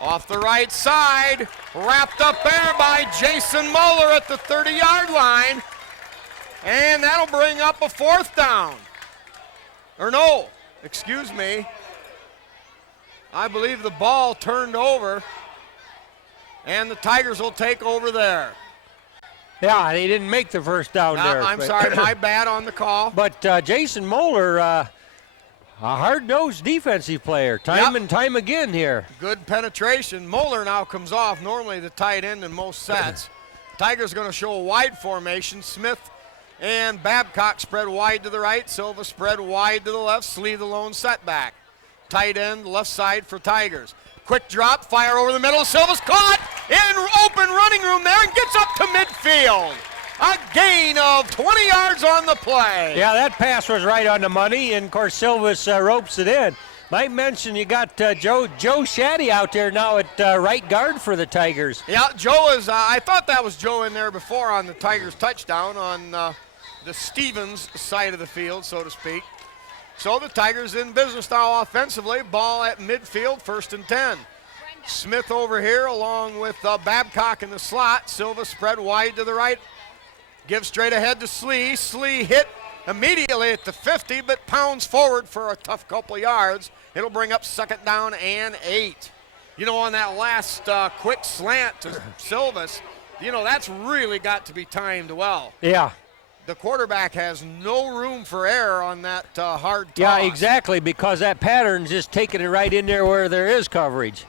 Off the right side, wrapped up there by Jason Moeller at the 30-yard line. And that'll bring up a 4th down. Or no, excuse me. I believe the ball turned over, and the Tigers will take over there. Yeah, they didn't make the first down there. I'm sorry, my bad on the call. But Jason Moeller, a hard-nosed defensive player, time and time again here. Good penetration. Moeller now comes off, normally the tight end in most sets. Tigers going to show a wide formation. Smith and Babcock spread wide to the right. Silva spread wide to the left. Slee the lone setback. Tight end, left side for Tigers. Quick drop, fire over the middle. Silva's caught in open running room there and gets up to midfield. A gain of 20 yards on the play. Yeah, that pass was right on the money, and of course Silvas ropes it in. Might mention you got Joe Shaddy out there now at right guard for the Tigers. Yeah, Joe is, I thought that was Joe in there before on the Tigers touchdown on the Stevens side of the field, so to speak. So the Tigers in business now offensively. Ball at midfield, 1st and 10. Smith over here along with Babcock in the slot. Silva spread wide to the right. Give straight ahead to Slee. Slee hit immediately at the 50, but pounds forward for a tough couple yards. It'll bring up 2nd down and 8. You know, on that last quick slant to Silvas, You know, that's really got to be timed well. Yeah. The quarterback has no room for error on that hard toss. Yeah, exactly, because that pattern's just taking it right in there where there is coverage.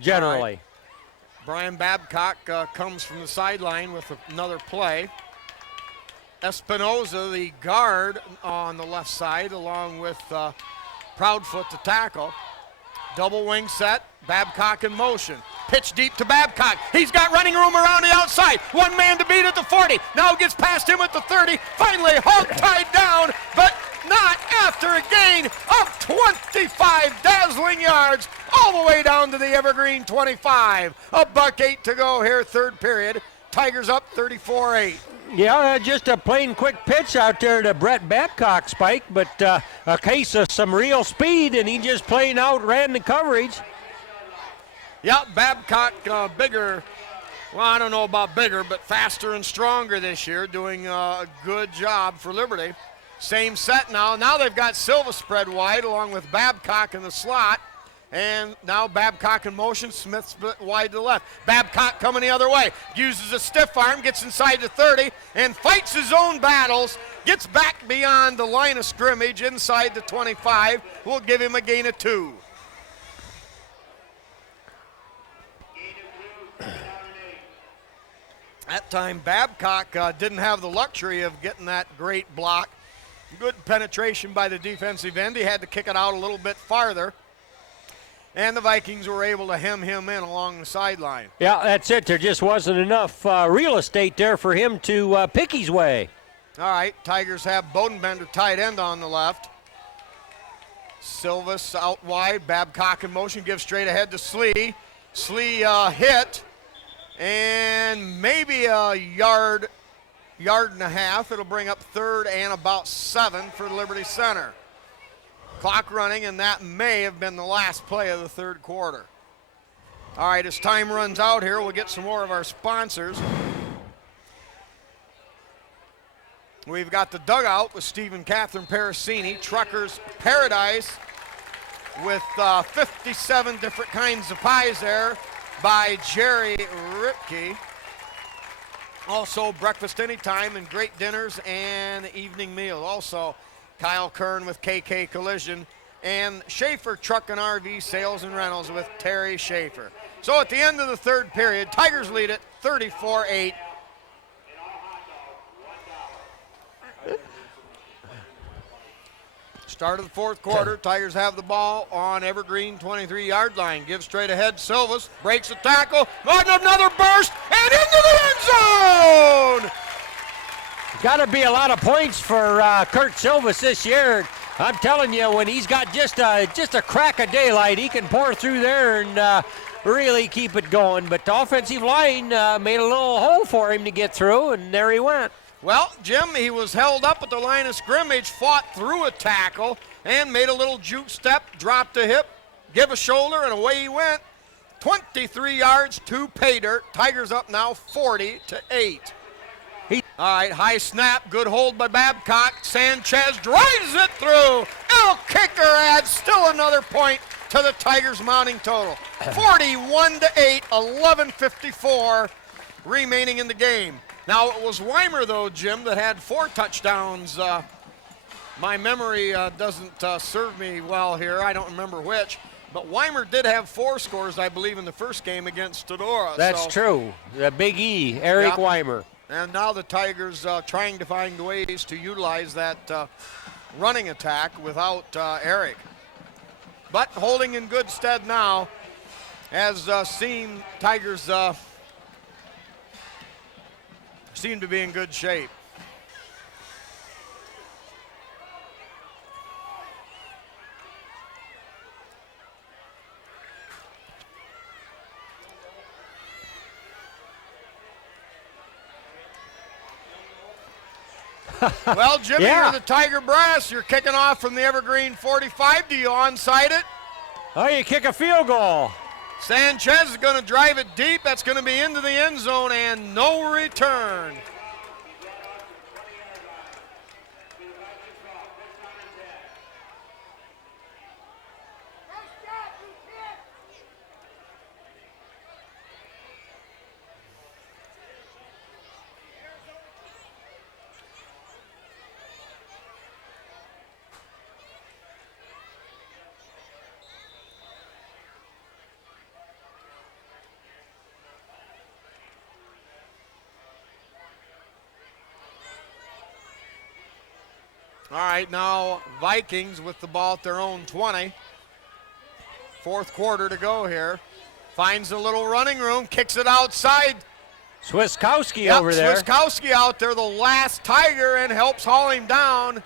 Generally. Right. Brian Babcock comes from the sideline with another play. Espinoza, the guard on the left side, along with Proudfoot to tackle. Double wing set, Babcock in motion. Pitch deep to Babcock. He's got running room around the outside. One man to beat at the 40. Now gets past him at the 30. Finally hog-tied down, but not after a gain of 25 dazzling yards all the way down to the Evergreen 25. $1:08 to go here, third period. Tigers up 34-8. Yeah, just a plain quick pitch out there to Brett Babcock, Spike, but a case of some real speed, and he just plain outran the coverage. Yeah, Babcock bigger. Well, I don't know about bigger, but faster and stronger this year, doing a good job for Liberty. Same set now. Now they've got Silva spread wide along with Babcock in the slot. And now Babcock in motion, Smith split wide to the left. Babcock coming the other way, uses a stiff arm, gets inside the 30, and fights his own battles, gets back beyond the line of scrimmage inside the 25. We'll give him a gain of 2. That time Babcock didn't have the luxury of getting that great block. Good penetration by the defensive end. He had to kick it out a little bit farther. And the Vikings were able to hem him in along the sideline. Yeah, that's it. There just wasn't enough real estate there for him to pick his way. All right, Tigers have Bodenbender tight end on the left. Silvas out wide, Babcock in motion, gives straight ahead to Slee. Slee hit, and maybe a yard and a half. It'll bring up third and about 7 for Liberty Center. Clock running, and that may have been the last play of the third quarter. All right, as time runs out here, we'll get some more of our sponsors. We've got the dugout with Steve and Catherine Parasini, Truckers Paradise with 57 different kinds of pies there by Jerry Ripke. Also, breakfast anytime and great dinners and evening meals. Also, Kyle Kern with KK Collision, and Schaefer Truck and RV Sales and Rentals with Terry Schaefer. So at the end of the third period, Tigers lead it 34-8. Start of the fourth quarter, Tigers have the ball on Evergreen 23-yard line. Gives straight ahead, Silvas breaks a tackle, on another burst, and into the end zone! Got to be a lot of points for Kurt Silvas this year. I'm telling you, when he's got just a crack of daylight, he can pour through there and really keep it going. But the offensive line made a little hole for him to get through, and there he went. Well, Jim, he was held up at the line of scrimmage, fought through a tackle, and made a little juke step, dropped a hip, give a shoulder, and away he went. 23 yards to pay dirt. Tigers up now 40-8. All right, high snap, good hold by Babcock. Sanchez drives it through. El Kicker adds still another point to the Tigers' mounting total. 41-8, 11:54 remaining in the game. Now, it was Weimer, though, Jim, that had 4 touchdowns. My memory doesn't serve me well here. I don't remember which. But Weimer did have 4 scores, I believe, in the first game against Todora. That's true. The Big E, Eric Weimer. And now the Tigers trying to find ways to utilize that running attack without Eric. But holding in good stead now, as seen, Tigers seem to be in good shape. Well, Jimmy, you're the Tiger Brass. You're kicking off from the Evergreen 45. Do you onside it? Oh, you kick a field goal. Sanchez is going to drive it deep. That's going to be into the end zone and no return. All right, now Vikings with the ball at their own 20. Fourth quarter to go here. Finds a little running room, kicks it outside. Swiskowski over there. Swiskowski out there, the last Tiger, and helps haul him down.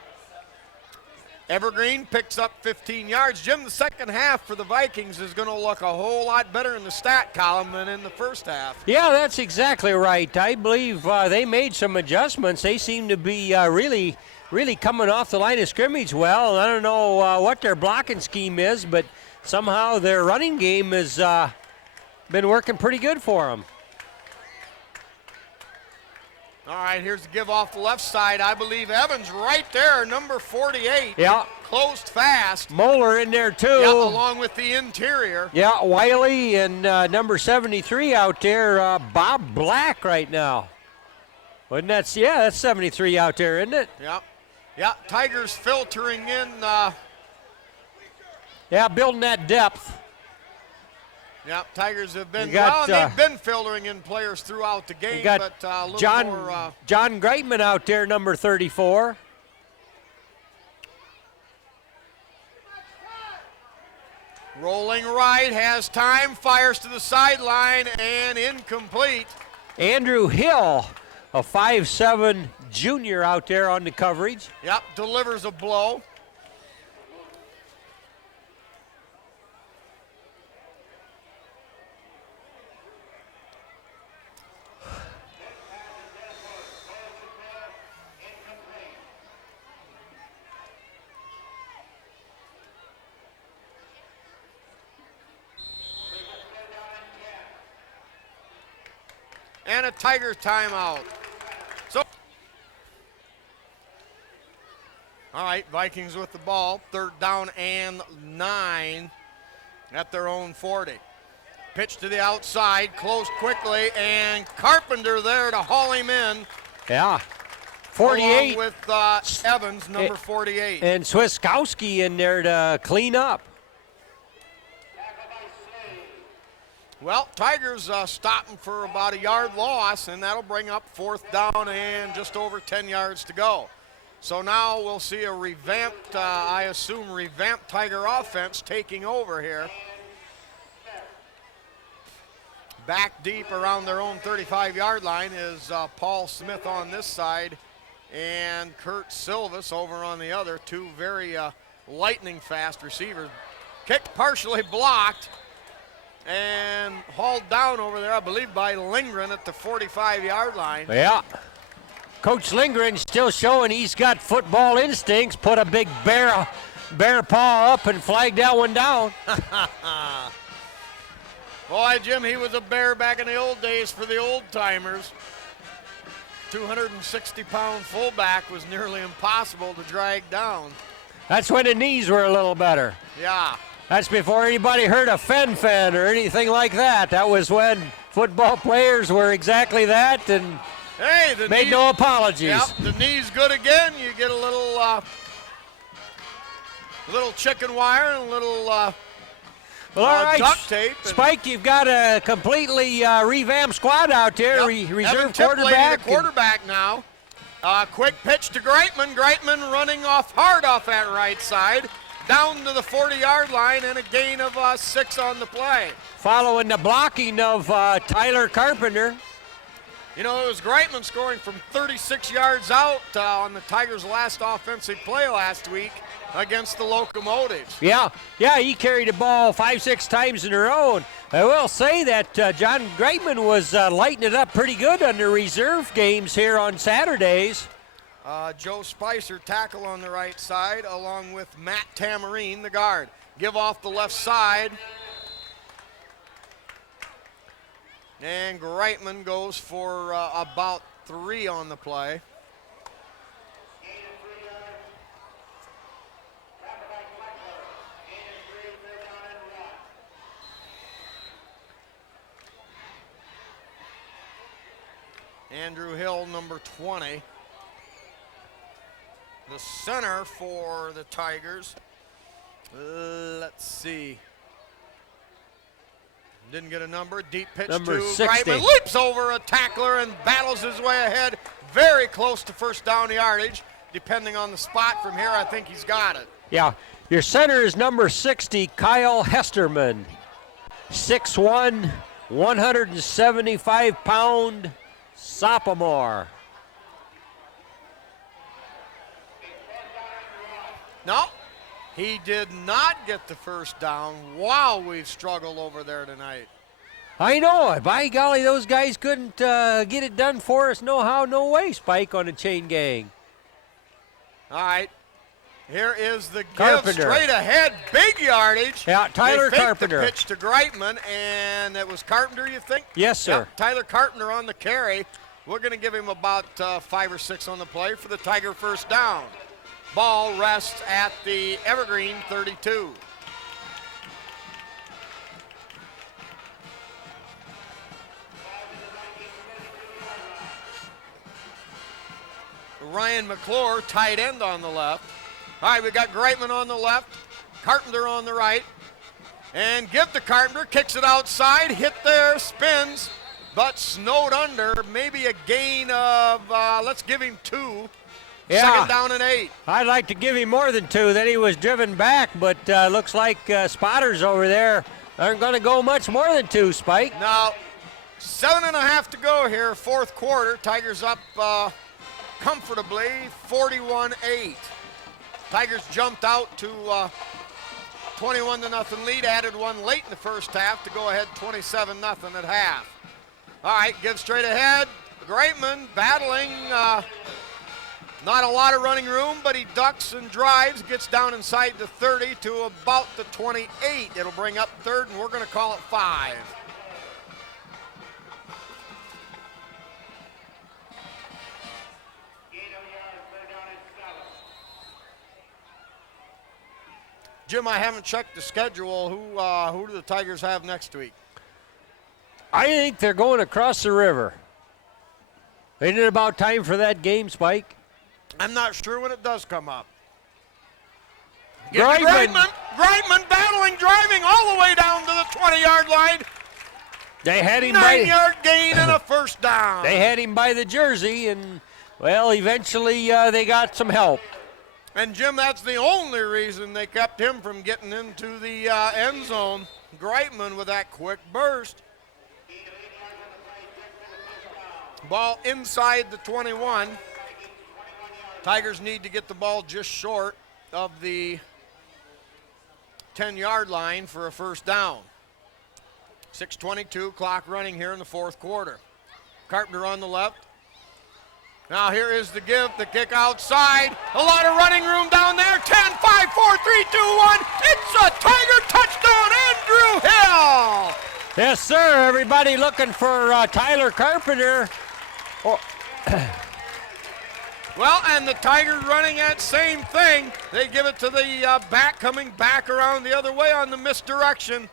Evergreen picks up 15 yards. Jim, the second half for the Vikings is going to look a whole lot better in the stat column than in the first half. Yeah, that's exactly right. I believe they made some adjustments. They seem to be really coming off the line of scrimmage well. I don't know what their blocking scheme is, but somehow their running game has been working pretty good for them. All right, here's the give off the left side. I believe Evans right there, number 48. Yeah. Closed fast. Moeller in there too. Yeah, along with the interior. Yeah, Wiley and number 73 out there, Bob Black right now. Wouldn't that? Yeah, that's 73 out there, isn't it? Yeah. Yeah, Tigers filtering in. Yeah, building that depth. Yeah, Tigers have been, they've been filtering in players throughout the game, but a little John, more. John Greitman out there, number 34. Rolling right, has time, fires to the sideline, and incomplete. Andrew Hill, a 5'7" junior out there on the coverage. Yep, delivers a blow. And a Tigers timeout. So, all right, Vikings with the ball. Third down and 9 at their own 40. Pitch to the outside, closed quickly, and Carpenter there to haul him in. Yeah, 48. Along with Evans, number 48. And Swiskowski in there to clean up. Well, Tigers stopping for about a yard loss, and that'll bring up fourth down and just over 10 yards to go. So now we'll see a revamped, I assume, revamped Tiger offense taking over here. Back deep around their own 35-yard line is Paul Smith on this side and Kurt Silvis over on the other. Two very lightning-fast receivers. Kick partially blocked and hauled down over there, I believe, by Lindgren at the 45-yard line. Yeah. Coach Lindgren still showing he's got football instincts. Put a big bear paw up and flagged that one down. Boy, Jim, he was a bear back in the old days for the old-timers. 260-pound fullback was nearly impossible to drag down. That's when the knees were a little better. Yeah. That's before anybody heard of fen-fen or anything like that. That was when football players were exactly that and hey, the made no apologies. Yep, the knee's good again. You get a little chicken wire and a little well, all right, duct tape. Spike, you've got a completely revamped squad out there. Yep. Reserve Evan Tipley, quarterback. the quarterback now. Quick pitch to Greitman. Greitman running hard off that right side. Down to the 40-yard line and a gain of 6 on the play. Following the blocking of Tyler Carpenter. You know, it was Greitman scoring from 36 yards out on the Tigers' last offensive play last week against the Locomotives. Yeah, he carried the ball 5-6 times in a row. And I will say that John Greitman was lighting it up pretty good under reserve games here on Saturdays. Joe Spicer tackle on the right side along with Matt Tamarine, the guard. Give off the left side. And Greitman goes for about 3 on the play. Andrew Hill, number 20. The center for the Tigers. Let's see. Didn't get a number. Deep pitch number to 60. Greitman. Leaps over a tackler and battles his way ahead. Very close to first down yardage. depending on the spot from here, I think he's got it. Yeah. Your center is number 60, Kyle Hesterman. 6'1", 175-pound sophomore. No, he did not get the first down. Wow, we've struggled over there tonight. I know it. By golly, those guys couldn't get it done for us. No how, no way, Spike, on a chain gang. All right. Here is the Carpenter. give straight ahead, big yardage. Yeah, Tyler they faked Carpenter. The pitch to Greitman, and it was Carpenter, you think? Yes, sir. Yep, Tyler Carpenter on the carry. We're going to give him about 5 or 6 on the play for the Tiger first down. Ball rests at the Evergreen 32. Ryan McClure, tight end on the left. All right, we got Greitman on the left, Carpenter on the right. And give to Carpenter, kicks it outside, hit there, spins, but snowed under. Maybe a gain of, let's give him 2. Yeah. Second down and 8. I'd like to give him more than 2. Then he was driven back, but looks like spotters over there aren't going to go much more than 2, Spike. Now, 7.5 to go here, fourth quarter. Tigers up comfortably, 41-8. Tigers jumped out to 21-0 lead, added one late in the first half to go ahead 27-0 at half. All right, give straight ahead. Greitman battling. Not a lot of running room, but he ducks and drives, gets down inside the 30 to about the 28. It'll bring up third, and we're going to call it 5. Jim, I haven't checked the schedule. Who do the Tigers have next week? I think they're going across the river. Ain't it about time for that game, Spike? I'm not sure when it does come up. Greitman. Greitman battling, driving all the way down to the 20-yard line. They had him 9-yard gain and a first down. They had him by the jersey, and, well, eventually they got some help. And, Jim, that's the only reason they kept him from getting into the end zone. Greitman with that quick burst. Ball inside the 21. Tigers need to get the ball just short of the 10-yard line for a first down. 6:22, clock running here in the fourth quarter. Carpenter on the left. Now here is the give, the kick outside. A lot of running room down there. 10, 5, 4, 3, 2, 1. It's a Tiger touchdown, Andrew Hill. Yes, sir. Everybody looking for Tyler Carpenter. Oh. Well, and the Tigers running that same thing. They give it to the back, coming back around the other way on the misdirection.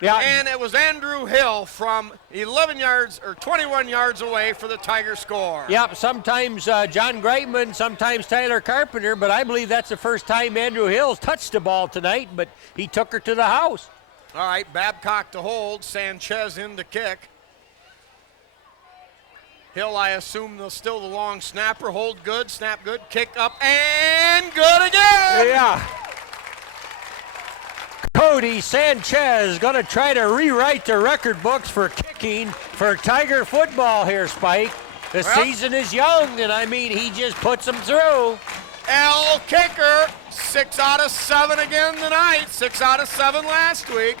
Yeah. And it was Andrew Hill from 11 yards or 21 yards away for the Tiger score. Yep, sometimes John Greitman, sometimes Tyler Carpenter, but I believe that's the first time Andrew Hill's touched the ball tonight, but he took her to the house. All right, Babcock to hold, Sanchez in to kick. Hill, I assume, still the long snapper. Hold good, snap good, kick up, and good again! Yeah. Cody Sanchez going to try to rewrite the record books for kicking for Tiger football here, Spike. The season is young, and I mean, he just puts them through. L kicker, 6 out of 7 again tonight, 6 out of 7 last week.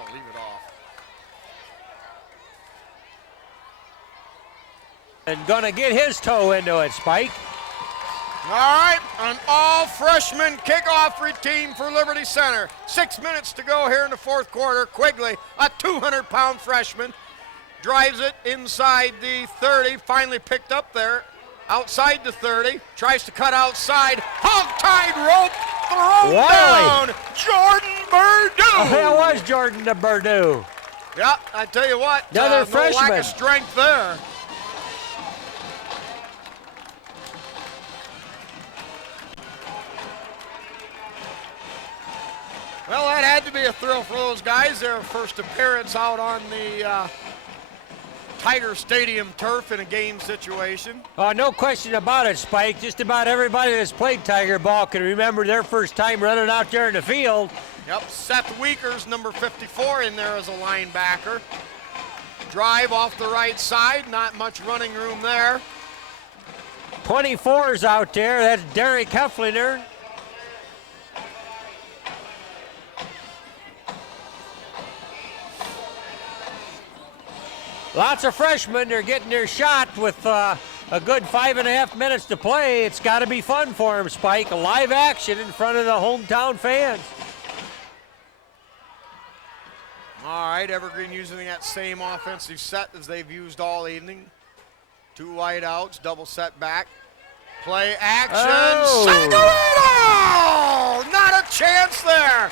I'll leave it off. And going to get his toe into it, Spike. All right, an all-freshman kickoff routine for Liberty Center. 6 minutes to go here in the fourth quarter. Quigley, a 200-pound freshman, drives it inside the 30, finally picked up there, outside the 30, tries to cut outside, hog-tied rope, thrown down, Jordan Purdue. That was Jordan the Purdue. Yeah, I tell you what, Another no freshman. lack of strength there. Well, that had to be a thrill for those guys. Their first appearance out on the Tiger Stadium turf in a game situation. Oh, no question about it, Spike. Just about everybody that's played Tiger ball can remember their first time running out there in the field. Yep, Seth Weekers, number 54, in there as a linebacker. Drive off the right side, not much running room there. 24's out there, that's Derek Hefflinger. Lots of freshmen are getting their shot with a good 5.5 minutes to play. It's got to be fun for them, Spike. Live action in front of the hometown fans. All right, Evergreen using that same offensive set as they've used all evening. 2 wide outs, double set back. Play action. Oh. Segarino! Not a chance there.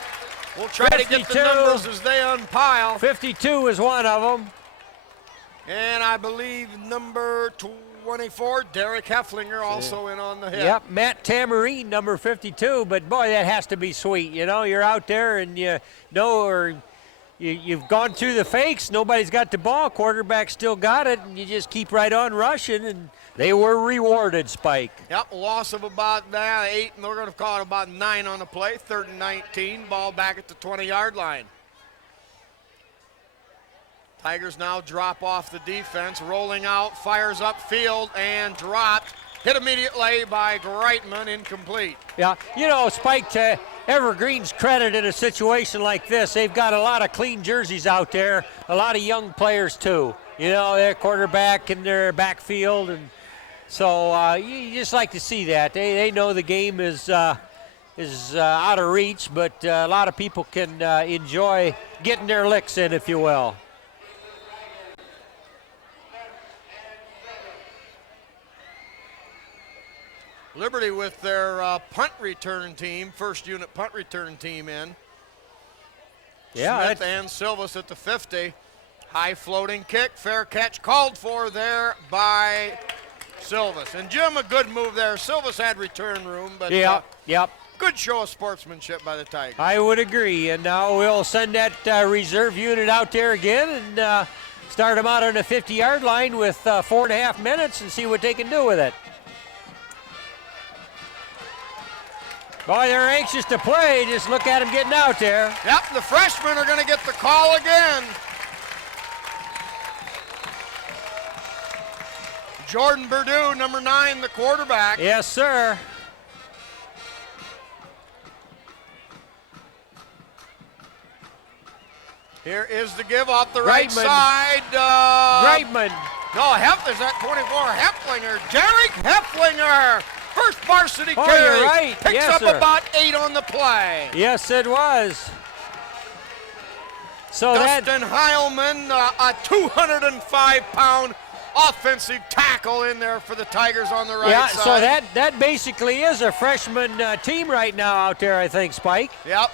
We'll try 52. to get the numbers as they unpile. 52 is one of them. And I believe number 24, Derek Hefflinger, also in on the hit. Yep, Matt Tamarine, number 52. But boy, that has to be sweet. You know, you're out there and you know, or you've gone through the fakes. Nobody's got the ball. Quarterback still got it, and you just keep right on rushing. And they were rewarded, Spike. Yep, loss of about 8, and they're going to call it about 9 on the play. 3rd and 19, ball back at the 20-yard line. Tigers now drop off the defense, rolling out, fires upfield, and dropped. Hit immediately by Greitman, incomplete. Yeah, you know, Spike, to Evergreen's credit in a situation like this, they've got a lot of clean jerseys out there, a lot of young players too. You know, their quarterback in their backfield, and so you just like to see that. They know the game is out of reach, but a lot of people can enjoy getting their licks in, if you will. Liberty with their punt return team, first unit punt return team in. Yeah, Smith and Silvas at the 50. High floating kick, fair catch called for there by Silvas. And Jim, a good move there. Silvas had return room, but yep. good show of sportsmanship by the Tigers. I would agree, and now we'll send that reserve unit out there again and start them out on the 50-yard line with 4.5 minutes and see what they can do with it. Boy, they're anxious to play. Just look at them getting out there. Yep, the freshmen are going to get the call again. Jordan Purdue, number 9, the quarterback. Yes, sir. Here is the give off the right Greitman. side. Greitman. No, there's that 24, Hefflinger. Derek Hefflinger. First varsity Oh, carry. you're right. Picks Yes, up sir. about 8 on the play. Yes, it was. So Dustin Heilman, a 205-pound offensive tackle in there for the Tigers on the right side. so that basically is a freshman team right now out there, I think, Spike. Yep.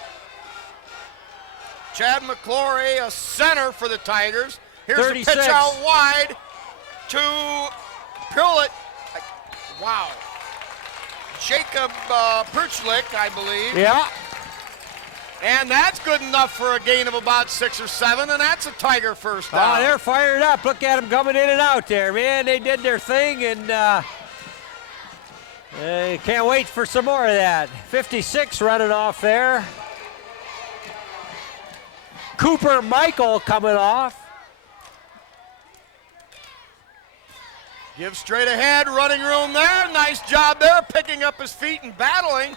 Chad McClory, a center for the Tigers. Here's 36. the pitch out wide to Pillett. Wow. Jacob Perchlik, I believe. Yeah. And that's good enough for a gain of about 6 or 7, and that's a Tiger first down. Oh, they're fired up. Look at them coming in and out there, man. They did their thing, and can't wait for some more of that. 56 running off there. Cooper Michael coming off. Give straight ahead, running room there. Nice job there, picking up his feet and battling.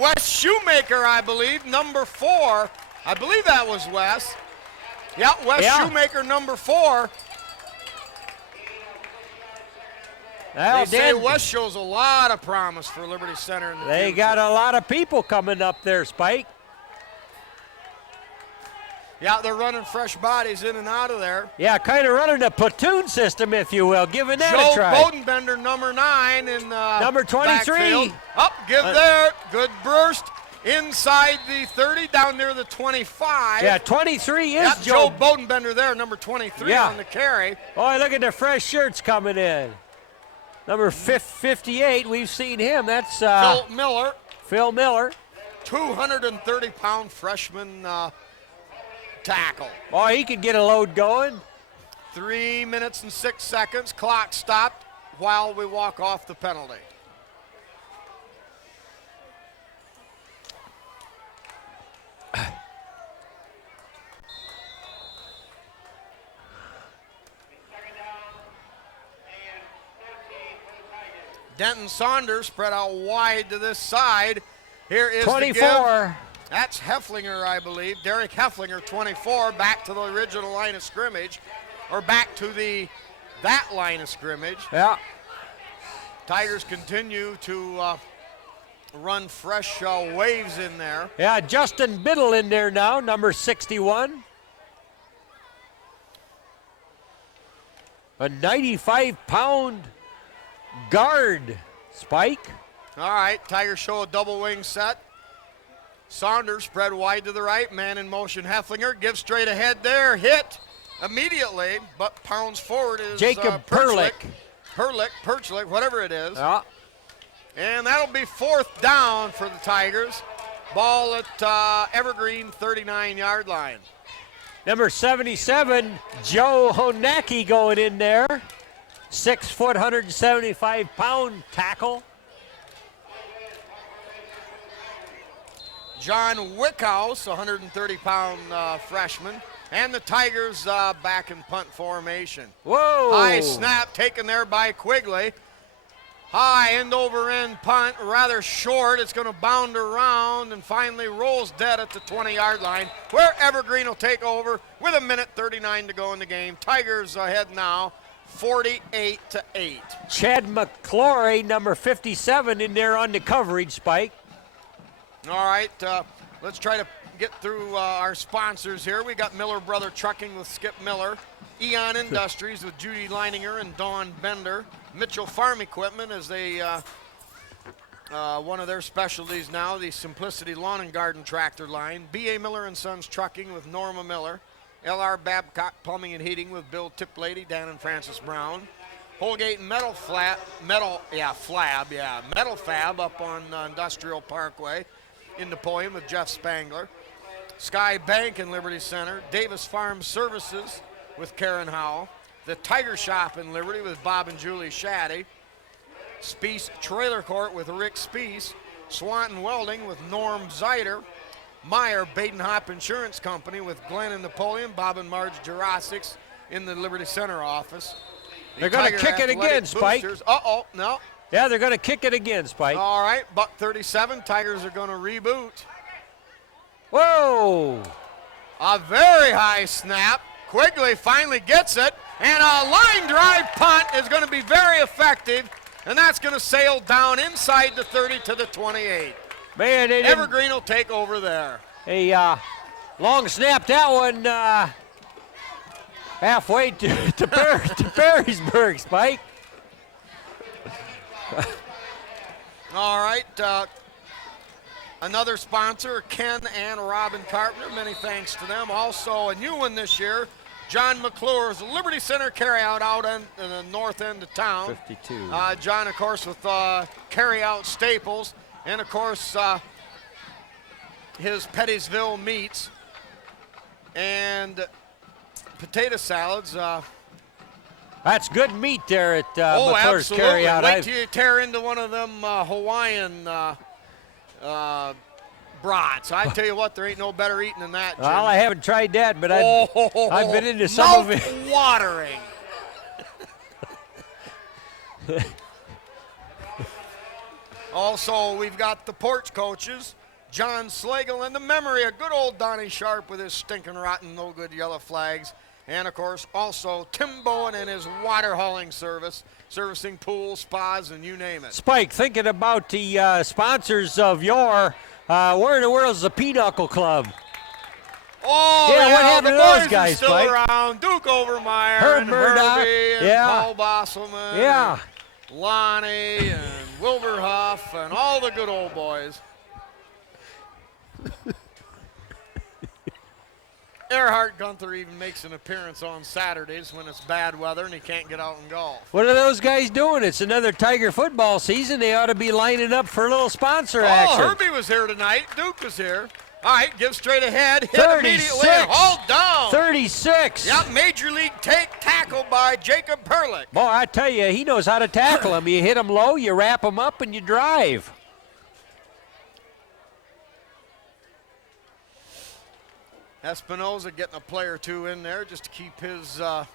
Wes Shoemaker, I believe, number 4. I believe that was Wes. Yeah, Wes Shoemaker, number 4. Well, They say Wes shows a lot of promise for Liberty Center in the They future. got a lot of people coming up there, Spike. Yeah, they're running fresh bodies in and out of there. Yeah, kind of running a platoon system, if you will, giving that Joe a try. Bodenbender, number 9 in Number 23. backfield. Up, give there. Good burst. Inside the 30, down near the 25. Yeah, 23 is Yep, Joe. Joe Bodenbender there, number 23 on the carry. Oh, look at the fresh shirts coming in. Number 58, we've seen him. That's Phil Miller. Phil Miller. 230-pound freshman tackle. Oh, he could get a load going. 3 minutes and 6 seconds. Clock stopped while we walk off the penalty. Denton Saunders spread out wide to this side. Here is 24. the give. That's Hefflinger, I believe. Derek Hefflinger, 24, back to the original line of scrimmage, or back to that line of scrimmage. Yeah. Tigers continue to run fresh waves in there. Yeah, Justin Biddle in there now, number 61. A 95-pound guard, Spike. All right, Tigers show a double wing set. Saunders spread wide to the right, man in motion. Hefflinger gives straight ahead there, hit immediately, but pounds forward is Jacob Perchlik, whatever it is. Yeah. And that'll be 4th down for the Tigers. Ball at Evergreen 39-yard line. Number 77, Joe Honecki going in there. 6 foot, 175-pound tackle. John Wickhouse, 130-pound freshman. And the Tigers back in punt formation. Whoa! High snap taken there by Quigley. High end over end punt, rather short. It's going to bound around and finally rolls dead at the 20-yard line, where Evergreen will take over with 1:39 to go in the game. Tigers ahead now, 48-8. Chad McClory, number 57, in there on the coverage, Spike. All right, let's try to get through our sponsors here. We got Miller Brother Trucking with Skip Miller, Eon Industries with Judy Leininger and Dawn Bender, Mitchell Farm Equipment as they one of their specialties now, the Simplicity Lawn and Garden Tractor line, B.A. Miller and Sons Trucking with Norma Miller, L.R. Babcock Plumbing and Heating with Bill Tiplady, Dan and Francis Brown, Holgate Metal Fab up on Industrial Parkway in Napoleon with Jeff Spangler, Sky Bank in Liberty Center, Davis Farm Services with Karen Howell, the Tiger Shop in Liberty with Bob and Julie Shaddy, Speece Trailer Court with Rick Speece, Swanton Welding with Norm Zeider, Meyer Badenhop Insurance Company with Glenn and Napoleon, Bob and Marge Jurassics in the Liberty Center office. They're going to kick it again, Spike. Uh-oh, no. Yeah, they're going to kick it again, Spike. All right, buck 37. Tigers are going to reboot. Whoa! A very high snap. Quigley finally gets it, and a line drive punt is going to be very effective, and that's going to sail down inside the 30 to the 28. Man, Evergreen will take over there. A long snap, that one halfway to Perrysburg, Spike. All right, another sponsor, Ken and Robin Carpenter. Many thanks to them. Also, a new one this year, John McClure's Liberty Center carryout out in the north end of town. 52. John, of course, with carryout staples, and of course his Pettysville meats and potato salads. That's good meat there at McClure's absolutely. carryout. Wait till you tear into one of them Hawaiian brats. I tell you what, there ain't no better eating than that, Jim. Well, I haven't tried that, but I've been into some of it. Watering. Also, we've got the porch coaches, John Slagle, and the memory of good old Donnie Sharp with his stinking rotten, no good yellow flags. And, of course, also Tim Bowen and his water hauling service, servicing pools, spas, and you name it. Spike, thinking about the sponsors of where in the world is the Pinochle Club? Oh, yeah, what happened the to boys those guys, are still Spike? around. Duke Overmeyer Herb and Murdoch, Herbie and yeah. Paul Bosselman. Yeah. And Lonnie and Wilbur Huff and all the good old boys. Earhart Gunther even makes an appearance on Saturdays when it's bad weather and he can't get out and golf. What are those guys doing? It's another Tiger football season. They ought to be lining up for a little sponsor action. Herbie was here tonight. Duke was here. All right, give straight ahead. Hit 36. immediately. Hold down. 36. Yep, major league tackle by Jacob Perlick. Boy, I tell you, he knows how to tackle him. You hit him low, you wrap him up, and you drive. Espinoza getting a play or two in there just to keep his oar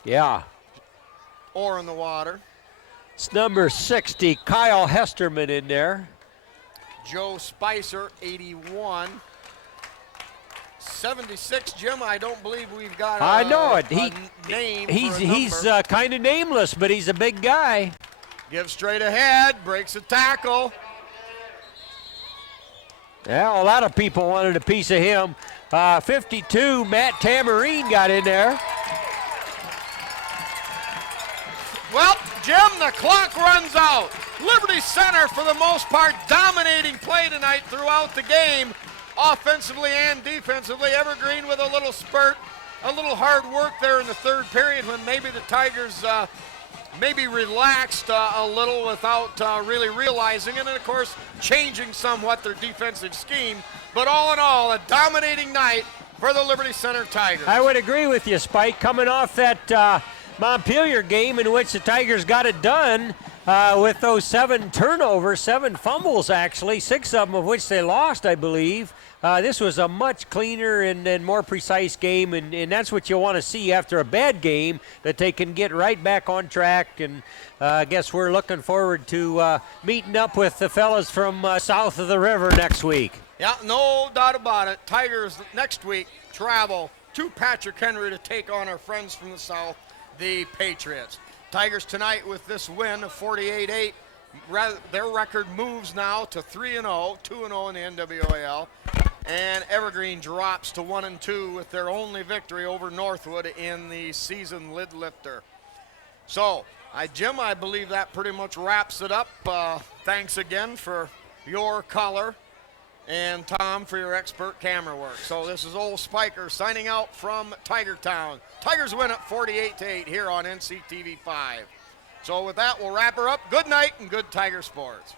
in the water. It's number 60, Kyle Hesterman in there. Joe Spicer, 81. 76, Jim, I don't believe we've got I know it. Name He's kind of nameless, but he's a big guy. Gives straight ahead, breaks a tackle. Yeah, a lot of people wanted a piece of him. 52, Matt Tamarine got in there. Well, Jim, the clock runs out. Liberty Center, for the most part, dominating play tonight throughout the game, offensively and defensively. Evergreen with a little spurt, a little hard work there in the third period when maybe the Tigers maybe relaxed a little without really realizing it, and of course changing somewhat their defensive scheme. But all in all, a dominating night for the Liberty Center Tigers. I would agree with you, Spike. Coming off that Montpelier game in which the Tigers got it done with those 7 turnovers, 7 fumbles actually, 6 of them of which they lost, I believe. This was a much cleaner and more precise game, and that's what you want to see after a bad game, that they can get right back on track. And I guess we're looking forward to meeting up with the fellas from south of the river next week. Yeah, no doubt about it. Tigers next week travel to Patrick Henry to take on our friends from the south, the Patriots. Tigers tonight with this win of 48-8. Their record moves now to 3-0, 2-0 in the NWAL. And Evergreen drops to 1-2 with their only victory over Northwood in the season lid lifter. So, Jim, I believe that pretty much wraps it up. Thanks again for your color, and Tom for your expert camera work. So this is Old Spiker signing out from Tiger Town. Tigers win it 48-8 here on NCTV 5. So with that, we'll wrap her up. Good night and good Tiger sports.